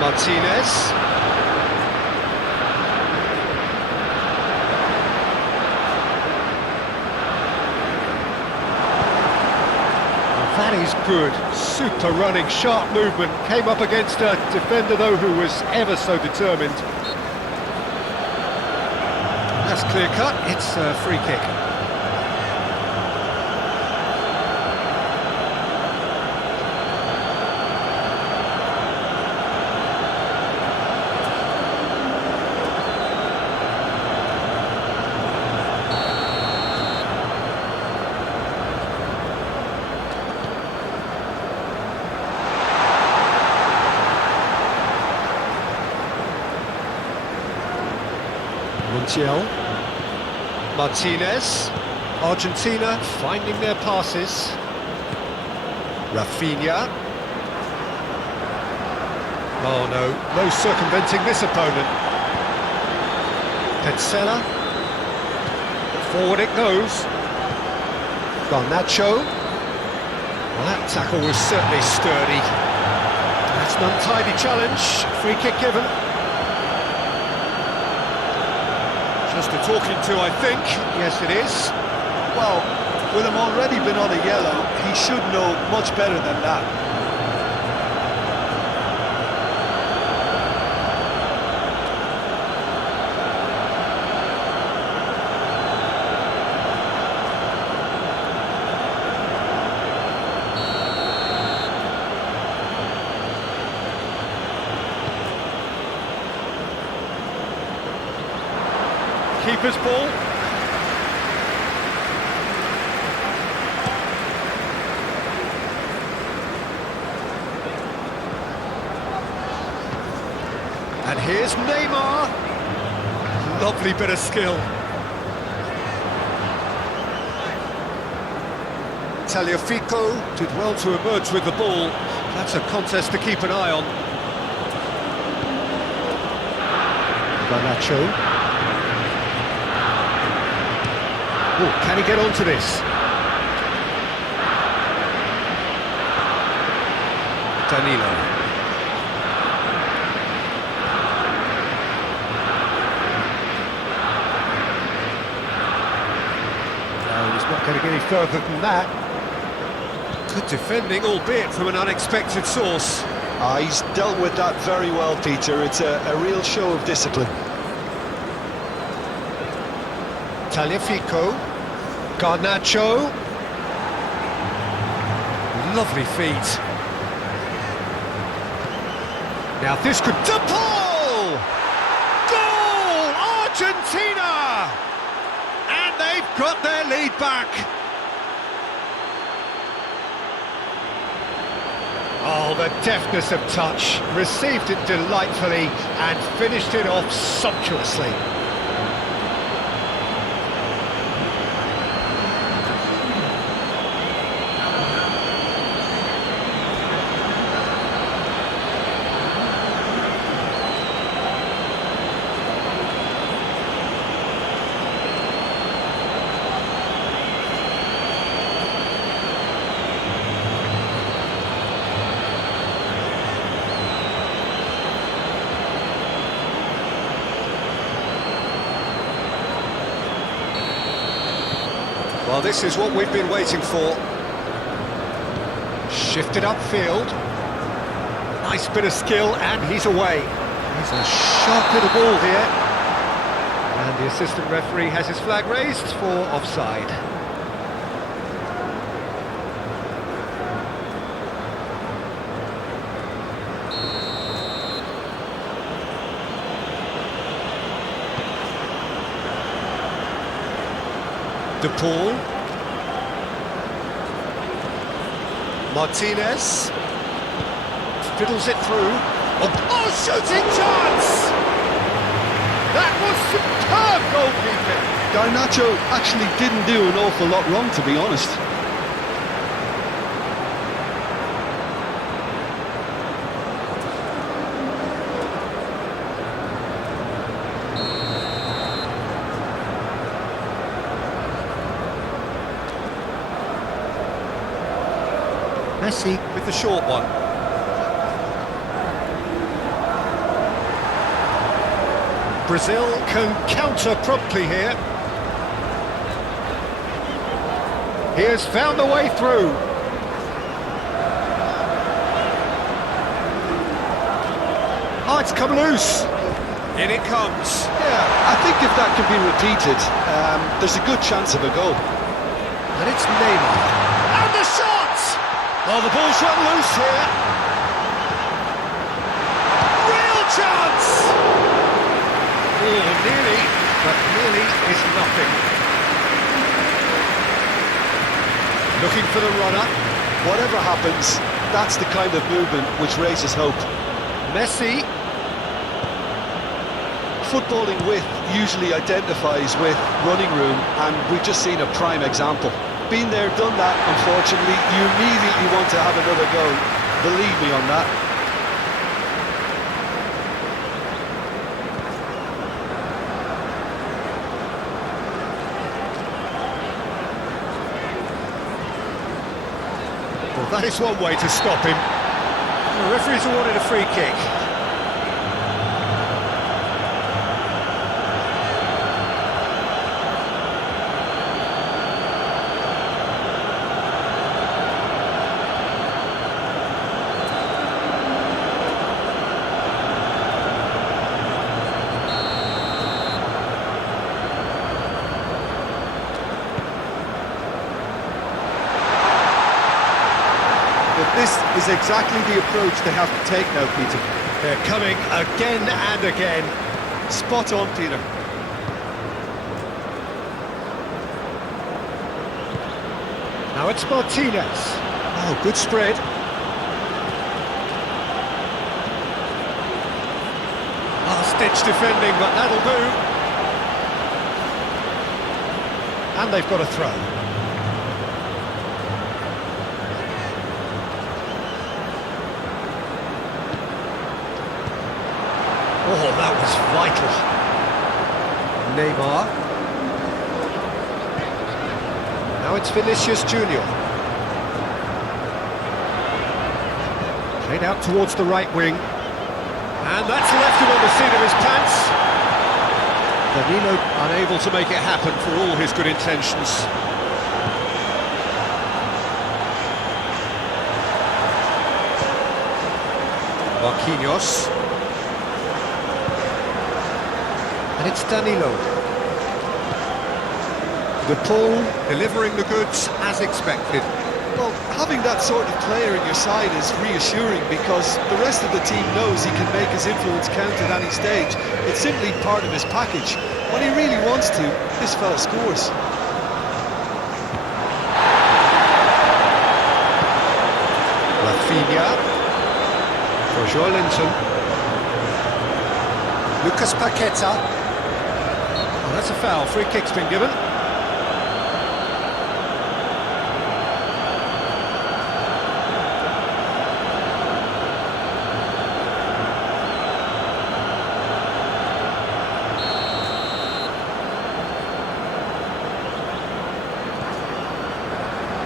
Martinez. That is good, super running, sharp movement, came up against a defender though who was ever so determined. That's clear cut, it's a free kick. Martinez. Argentina finding their passes. Rafinha. Oh no, no circumventing this opponent. Petzela. Forward it goes. Garnacho. Well, that tackle was certainly sturdy. That's an untidy challenge. Free kick given. Just a talking to, I think. Yes, it is. Well, with him already been on a yellow, he should know much better than that. Keeper's ball. And here's Neymar. Lovely bit of skill. Tagliafico did well to emerge with the ball. That's a contest to keep an eye on. Garnacho. Oh, can he get onto this? Danilo. No, he's not going to get any further than that. Good defending, albeit from an unexpected source. He's dealt with that very well, Peter. It's a real show of discipline. Tagliafico. Garnacho. Lovely feet. Now this could... De Paul! Goal! Argentina! And they've got their lead back. Oh, the deftness of touch. Received it delightfully and finished it off sumptuously. Well, this is what we've been waiting for. Shifted upfield. Nice bit of skill, and he's away. He's a sharp little ball here. And the assistant referee has his flag raised for offside. De Paul. Martinez fiddles it through. Oh, shooting chance! That was superb goalkeeping. Garnacho actually didn't do an awful lot wrong, to be honest. Messi with the short one. Brazil can counter promptly here. He has found a way through. Oh, it's come loose. In it comes. Yeah, I think if that can be repeated, there's a good chance of a goal. And it's Neymar. And the shot! Oh, the ball's run loose here. Real chance! Oh, nearly, but nearly is nothing. Looking for the runner. Whatever happens, that's the kind of movement which raises hope. Messi. Footballing width usually identifies with running room, and we've just seen a prime example. Been there, done that, unfortunately. You immediately want to have another go. Believe me on that. Well, that is one way to stop him. The referee's awarded a free kick. But this is exactly the approach they have to take now, Peter. They're coming again and again. Spot on, Peter. Now it's Martinez. Oh, good spread. Last-ditch defending, but that'll do. And they've got a throw. Oh, that was vital. Neymar. Now it's Vinicius Junior. Played out towards the right wing. And that's left him on the seat of his pants. Danilo unable to make it happen for all his good intentions. Marquinhos. And it's Danilo. The Paul delivering the goods as expected. Well, having that sort of player in your side is reassuring because the rest of the team knows he can make his influence count at any stage. It's simply part of his package. When he really wants to, this fella scores. Rafinha for Joelinton. Lucas Paqueta. Oh, that's a foul. Free kick's been given.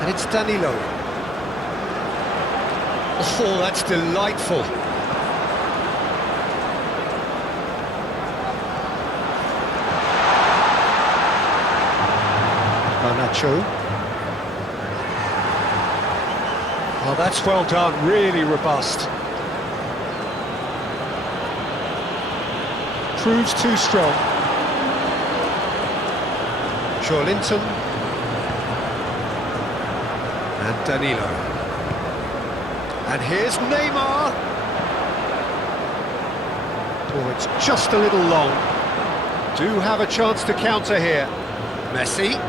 And it's Danilo. Oh, that's delightful. Garnacho. Oh, that's well done, really robust. Proves too strong. Joelinton. And Danilo. And here's Neymar. Oh, it's just a little long. Do have a chance to counter here. Messi.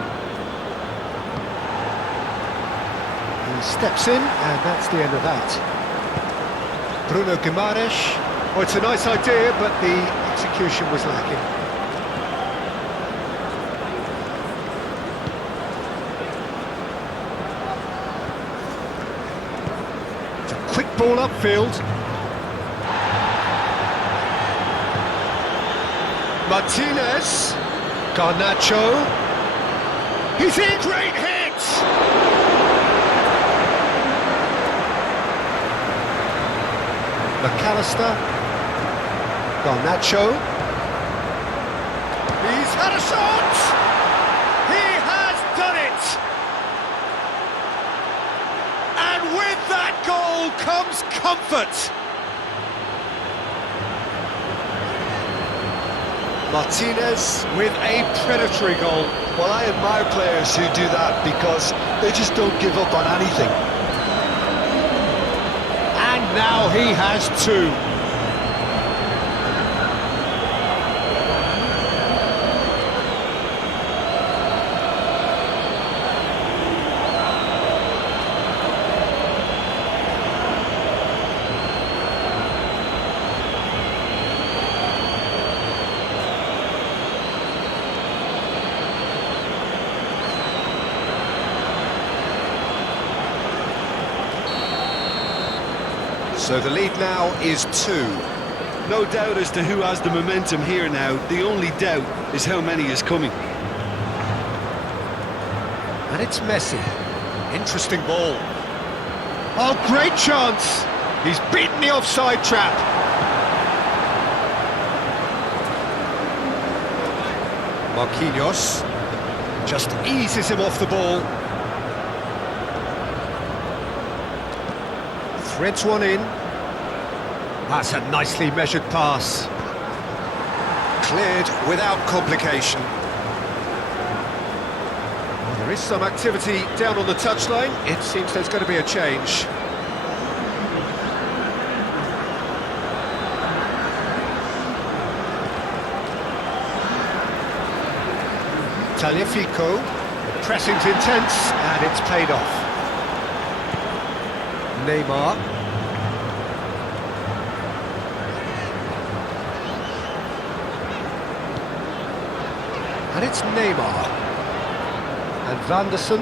He steps in, and that's the end of that. Bruno Guimaraes. Oh, it's a nice idea, but the execution was lacking. It's a quick ball upfield. Martinez. Garnacho. He's in! Great hit! McAllister. Garnacho. He's had a shot! He has done it! And with that goal comes comfort! Martinez with a predatory goal. Well, I admire players who do that because they just don't give up on anything. And now he has two. So the lead now is 2. No doubt as to who has the momentum here now. The only doubt is how many is coming. And it's Messi. Interesting ball. Oh, great chance! He's beaten the offside trap. Marquinhos just eases him off the ball. Threads one in. That's a nicely measured pass. Cleared without complication. Well, there is some activity down on the touchline. It seems there's going to be a change. Tagliafico. The pressing's intense and it's paid off. Neymar. And it's Neymar. And Vanderson.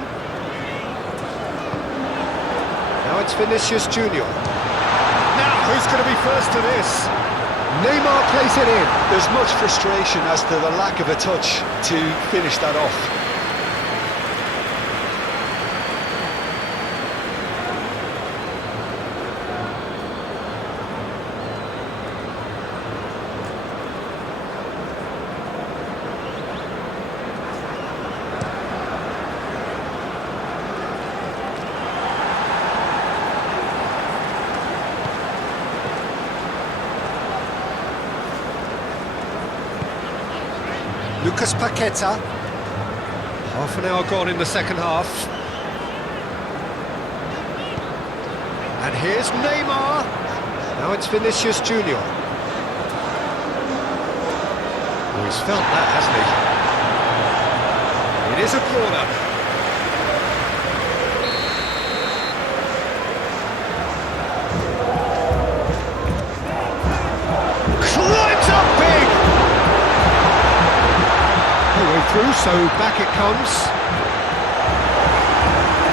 Now it's Vinicius Junior. Now who's going to be first to this? Neymar plays it in. There's much frustration as to the lack of a touch to finish that off. Lucas Paqueta. Half an hour gone in the second half. And here's Neymar. Now it's Vinicius Junior. Oh, he's felt that, hasn't he? It is a corner. Climbs up big! Through, so back it comes.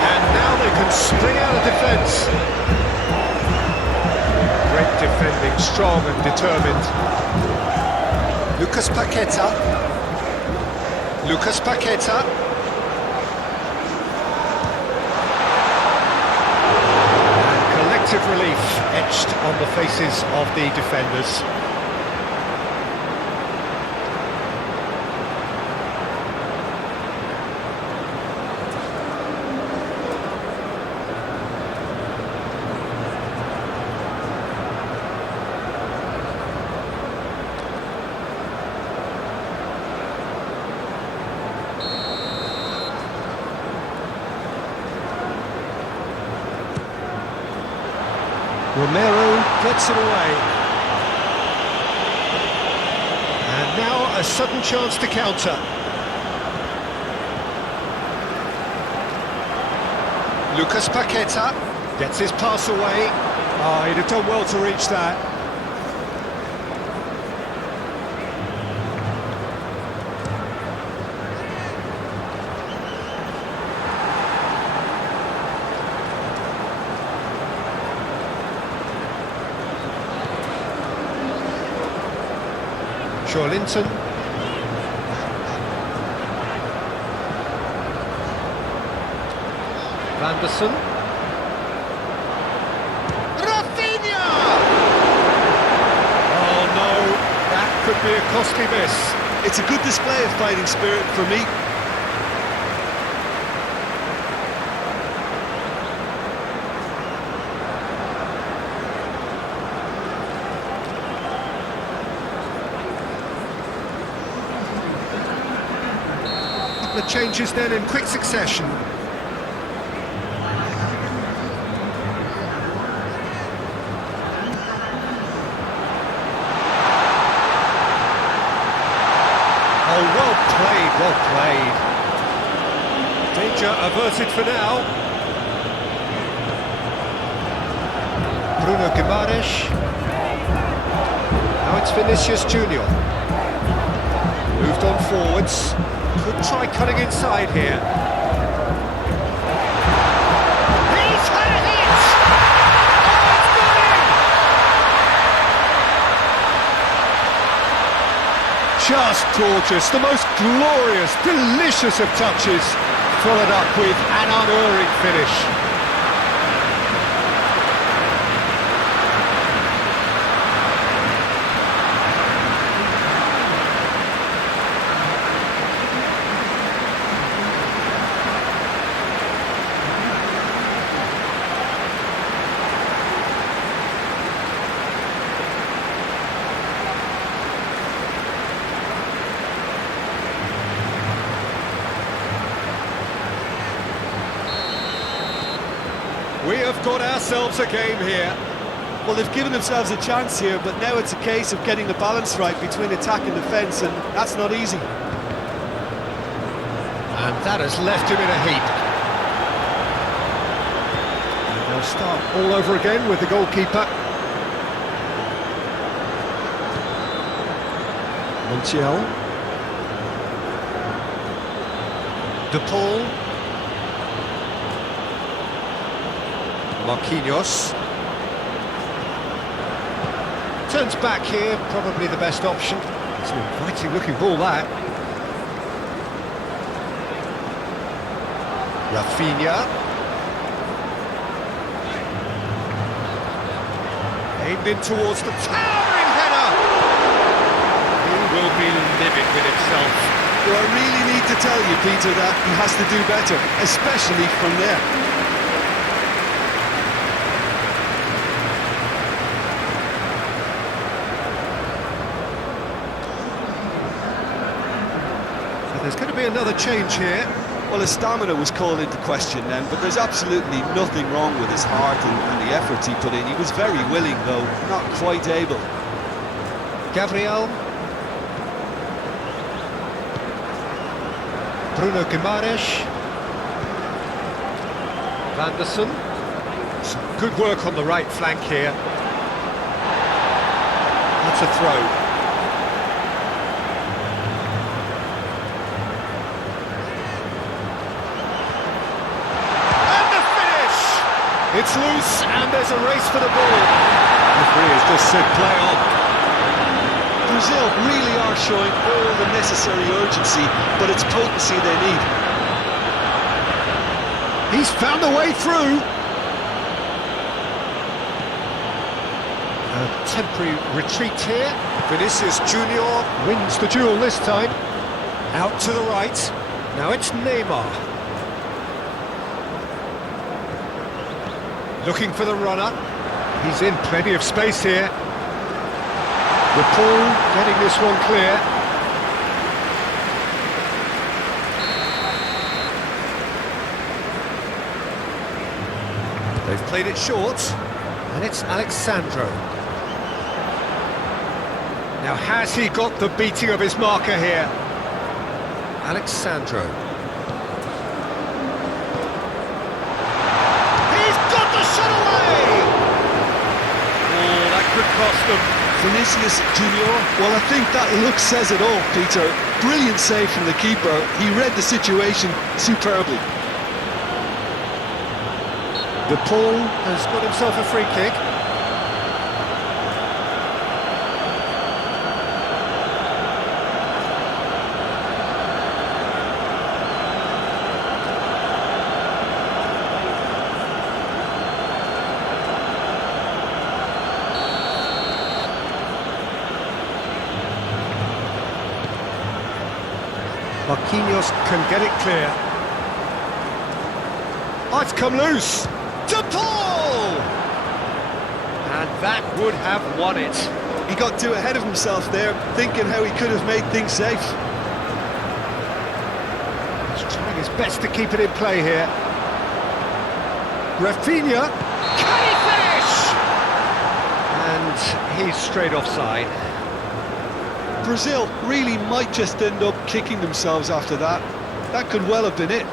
And now they can spring out of defence. Great defending, strong and determined. Lucas Paqueta. Lucas Paqueta. And collective relief etched on the faces of the defenders. Romero gets it away. And now a sudden chance to counter. Lucas Paqueta gets his pass away. Oh, he'd have done well to reach that. Linton. Vanderson. Rafinha! Oh no, that could be a costly miss. It's a good display of fighting spirit for me. The changes then in quick succession. Oh, well played, well played. Danger averted for now. Bruno Guimaraes. Now it's Vinicius Junior. Moved on forwards. Could try cutting inside here. He's had a hit! Oh, it's got in! Just gorgeous, the most glorious, delicious of touches, followed up with an unerring finish. We have got ourselves a game here. Well, they've given themselves a chance here, but now it's a case of getting the balance right between attack and defence, and that's not easy. And that has left him in a heap. And they'll start all over again with the goalkeeper. Montiel. De Paul. Marquinhos. Turns back here, probably the best option. It's an inviting looking ball, that. Rafinha. Aimed in towards the towering header. He will be livid with himself. Well, I really need to tell you, Peter, that he has to do better, especially from there. There's going to be another change here. Well, his stamina was called into question then, but there's absolutely nothing wrong with his heart and the efforts he put in. He was very willing, though, not quite able. Gabriel. Bruno Guimaraes. Vanderson. Some good work on the right flank here. That's a throw. It's loose, and there's a race for the ball. The referee has just said play on. Brazil really are showing all the necessary urgency, but it's potency they need. He's found a way through. A temporary retreat here. Vinicius Junior wins the duel this time. Out to the right. Now it's Neymar. Looking for the runner. He's in plenty of space here. De Paul getting this one clear. They've played it short, and it's Alexandro. Now, has he got the beating of his marker here? them. Vinicius Junior. Well, I think that look says it all, Peter. Brilliant save from the keeper. He read the situation superbly. De Paul has got himself a free kick. Marquinhos can get it clear. Oh, it's come loose. De Paul! And that would have won it. He got too ahead of himself there, thinking how he could have made things safe. He's trying his best to keep it in play here. Rafinha, can he finish? And he's straight offside. Brazil really might just end up kicking themselves after that. That could well have been it.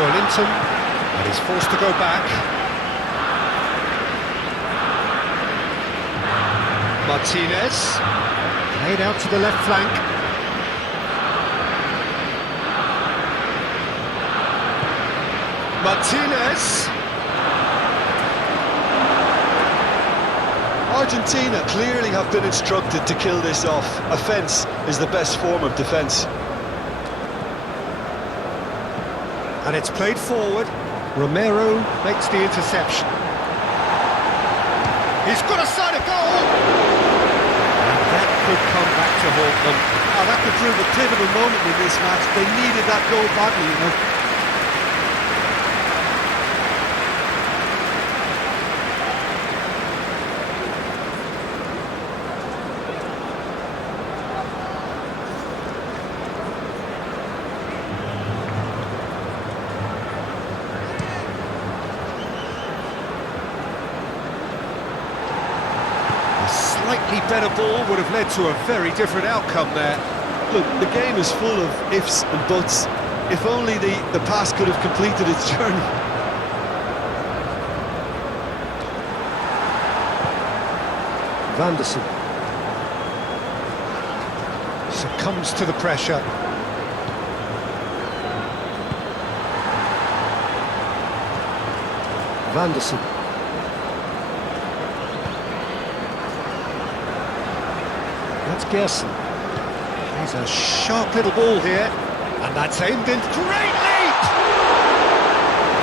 Linton, and he's forced to go back. Martinez, played out to the left flank. Martinez. Argentina clearly have been instructed to kill this off. Offence is the best form of defence. And it's played forward. Romero makes the interception. He's got a side of goal! And that could come back to haunt them. Oh, that could prove a pivotal moment in this match. They needed that goal badly, you know. Slightly better ball would have led to a very different outcome there. Look, the game is full of ifs and buts. If only the pass could have completed its journey. Vanderson succumbs to the pressure. Vanderson. That's Gerson. He's a sharp little ball here, and that's aimed in. Great leap!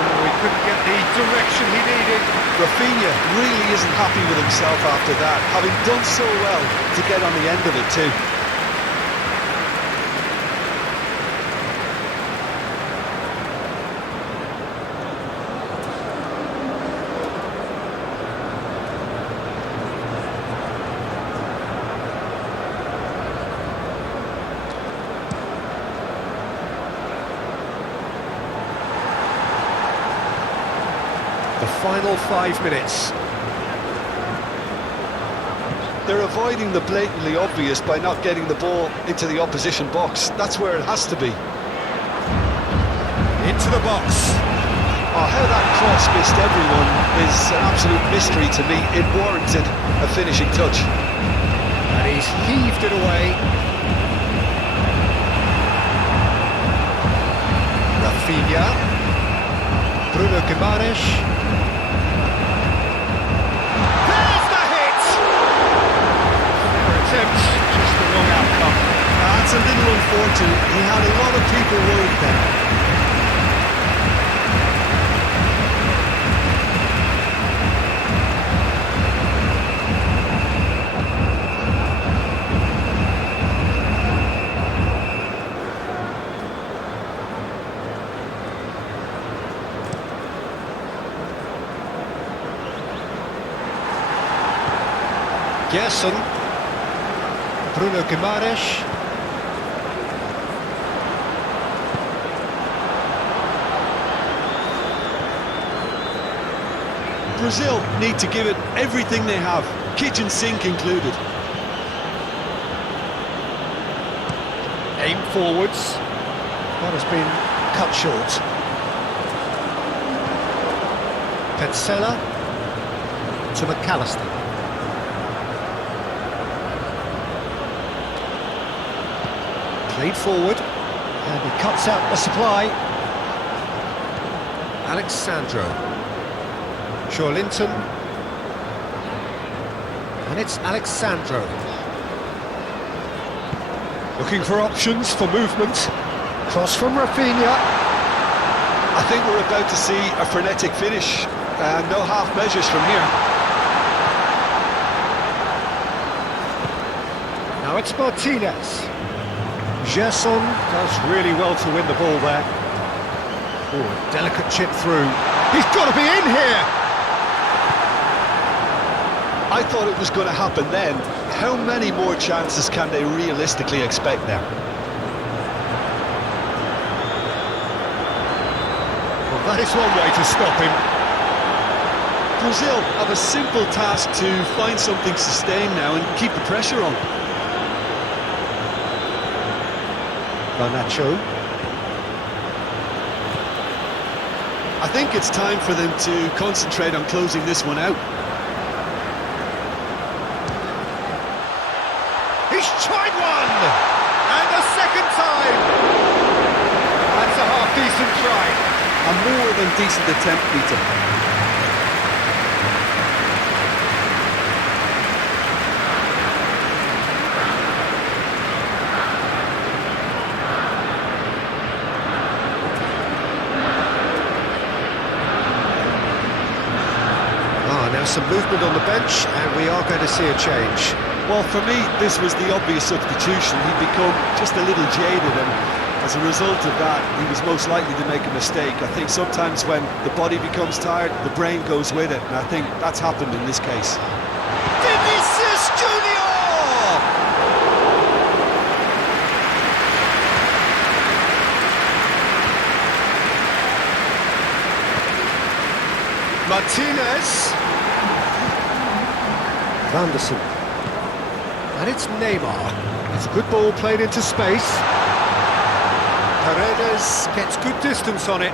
Oh, he couldn't get the direction he needed. Rafinha really isn't happy with himself after that, having done so well to get on the end of it too. The final 5 minutes. They're avoiding the blatantly obvious by not getting the ball into the opposition box. That's where it has to be. Into the box. Oh, how that cross missed everyone is an absolute mystery to me. It warranted a finishing touch. And he's heaved it away. Rafinha. Bruno Guimaraes. Just the wrong outcome. That's a little unfortunate. He had a lot of people worried then. Gerson. Bruno Guimaraes. Brazil need to give it everything they have, kitchen sink included. Aim forwards. That has been cut short. Petzela to McAllister. Played forward, and he cuts out the supply. Alexandro. Linton. And it's Alexandro. Looking for options for movement. Cross from Rafinha. I think we're about to see a frenetic finish. No half measures from here. Now it's Martinez. Gerson does really well to win the ball there. Oh, delicate chip through. He's got to be in here! I thought it was going to happen then. How many more chances can they realistically expect now? Well, that is one way to stop him. Brazil have a simple task to find something sustained now and keep the pressure on. Garnacho. I think it's time for them to concentrate on closing this one out. He's tried one! And a second time! That's a half-decent try. A more than decent attempt, Peter. Now some movement on the bench, and we are going to see a change. Well, for me, this was the obvious substitution. He'd become just a little jaded, and as a result of that, he was most likely to make a mistake. I think sometimes when the body becomes tired, the brain goes with it, and I think that's happened in this case. Vinicius Junior! Martinez. Vanderson. And it's Neymar. It's a good ball played into space. Paredes gets good distance on it.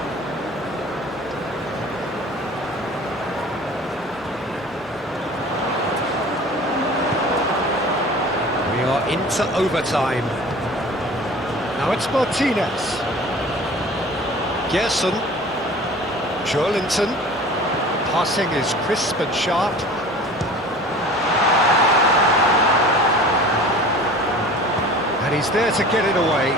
We are into overtime. Now it's Martinez. Gerson. Linton. Passing is crisp and sharp. And he's there to get it away.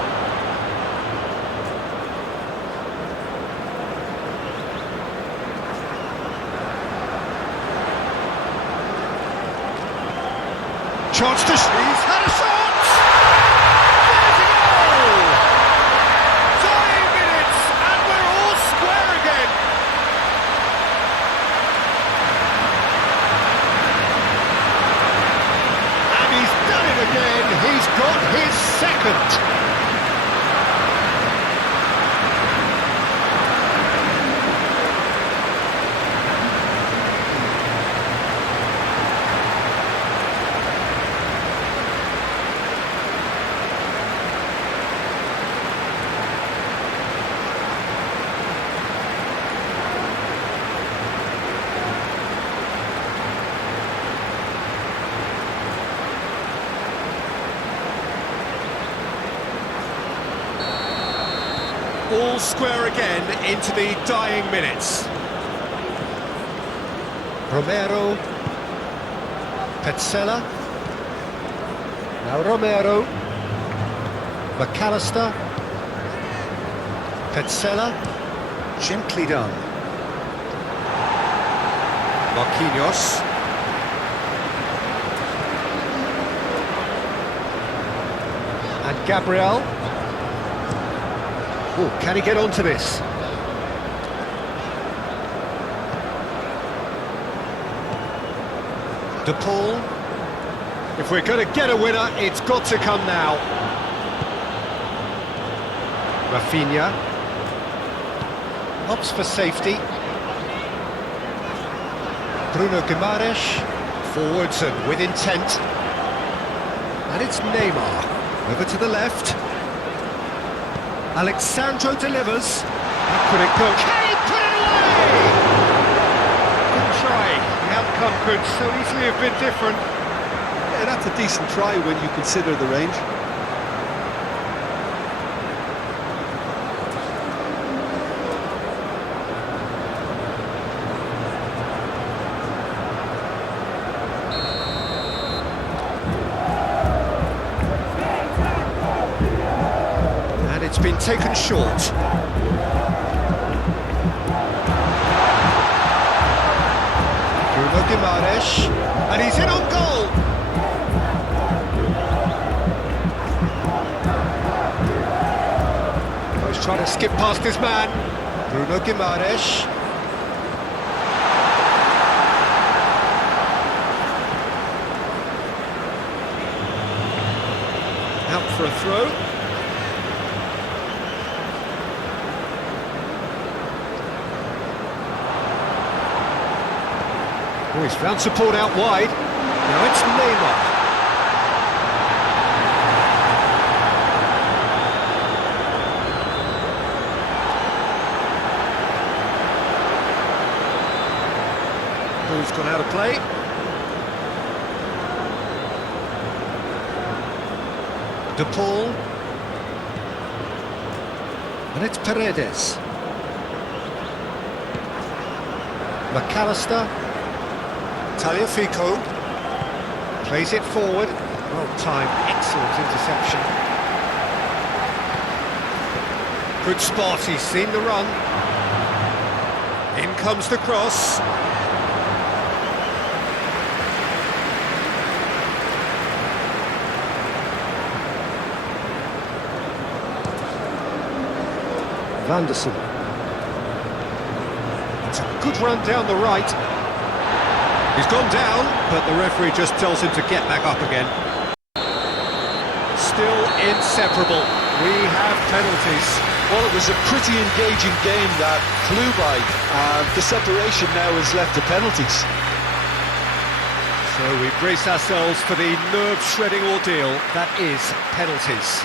Chance to shoot. He's had a shot! There's a goal! Dying minutes, and we're all square again. And he's done it again. He's got his second. All square again into the dying minutes. Romero. Petzela. Now Romero. McAllister. Petzela. Gently done. Marquinhos. And Gabriel. Oh, can he get onto this? De Paul. If we're going to get a winner, it's got to come now. Rafinha. Opts for safety. Bruno Guimaraes. Forwards and with intent. And it's Neymar. Over to the left. Alexandro delivers. How could it go? Can he put it away? Good try. The outcome could so easily have been different. Yeah, that's a decent try when you consider the range. And it's been taken short. Bruno Guimaraes, and he's in on goal. Oh, he's trying to skip past his man. Bruno Guimaraes. Out for a throw. Oh, he's found support out wide. Now it's Neymar. Ball's gone out of play. De Paul. And it's Paredes. McAllister. Tagliafico plays it forward. Well timed, excellent interception. Good spot, he's seen the run. In comes the cross. Vanderson. It's a good run down the right. He's gone down, but the referee just tells him to get back up again. Still inseparable. We have penalties. Well, it was a pretty engaging game that flew by. The separation now is left to penalties. So we brace ourselves for the nerve-shredding ordeal that is penalties.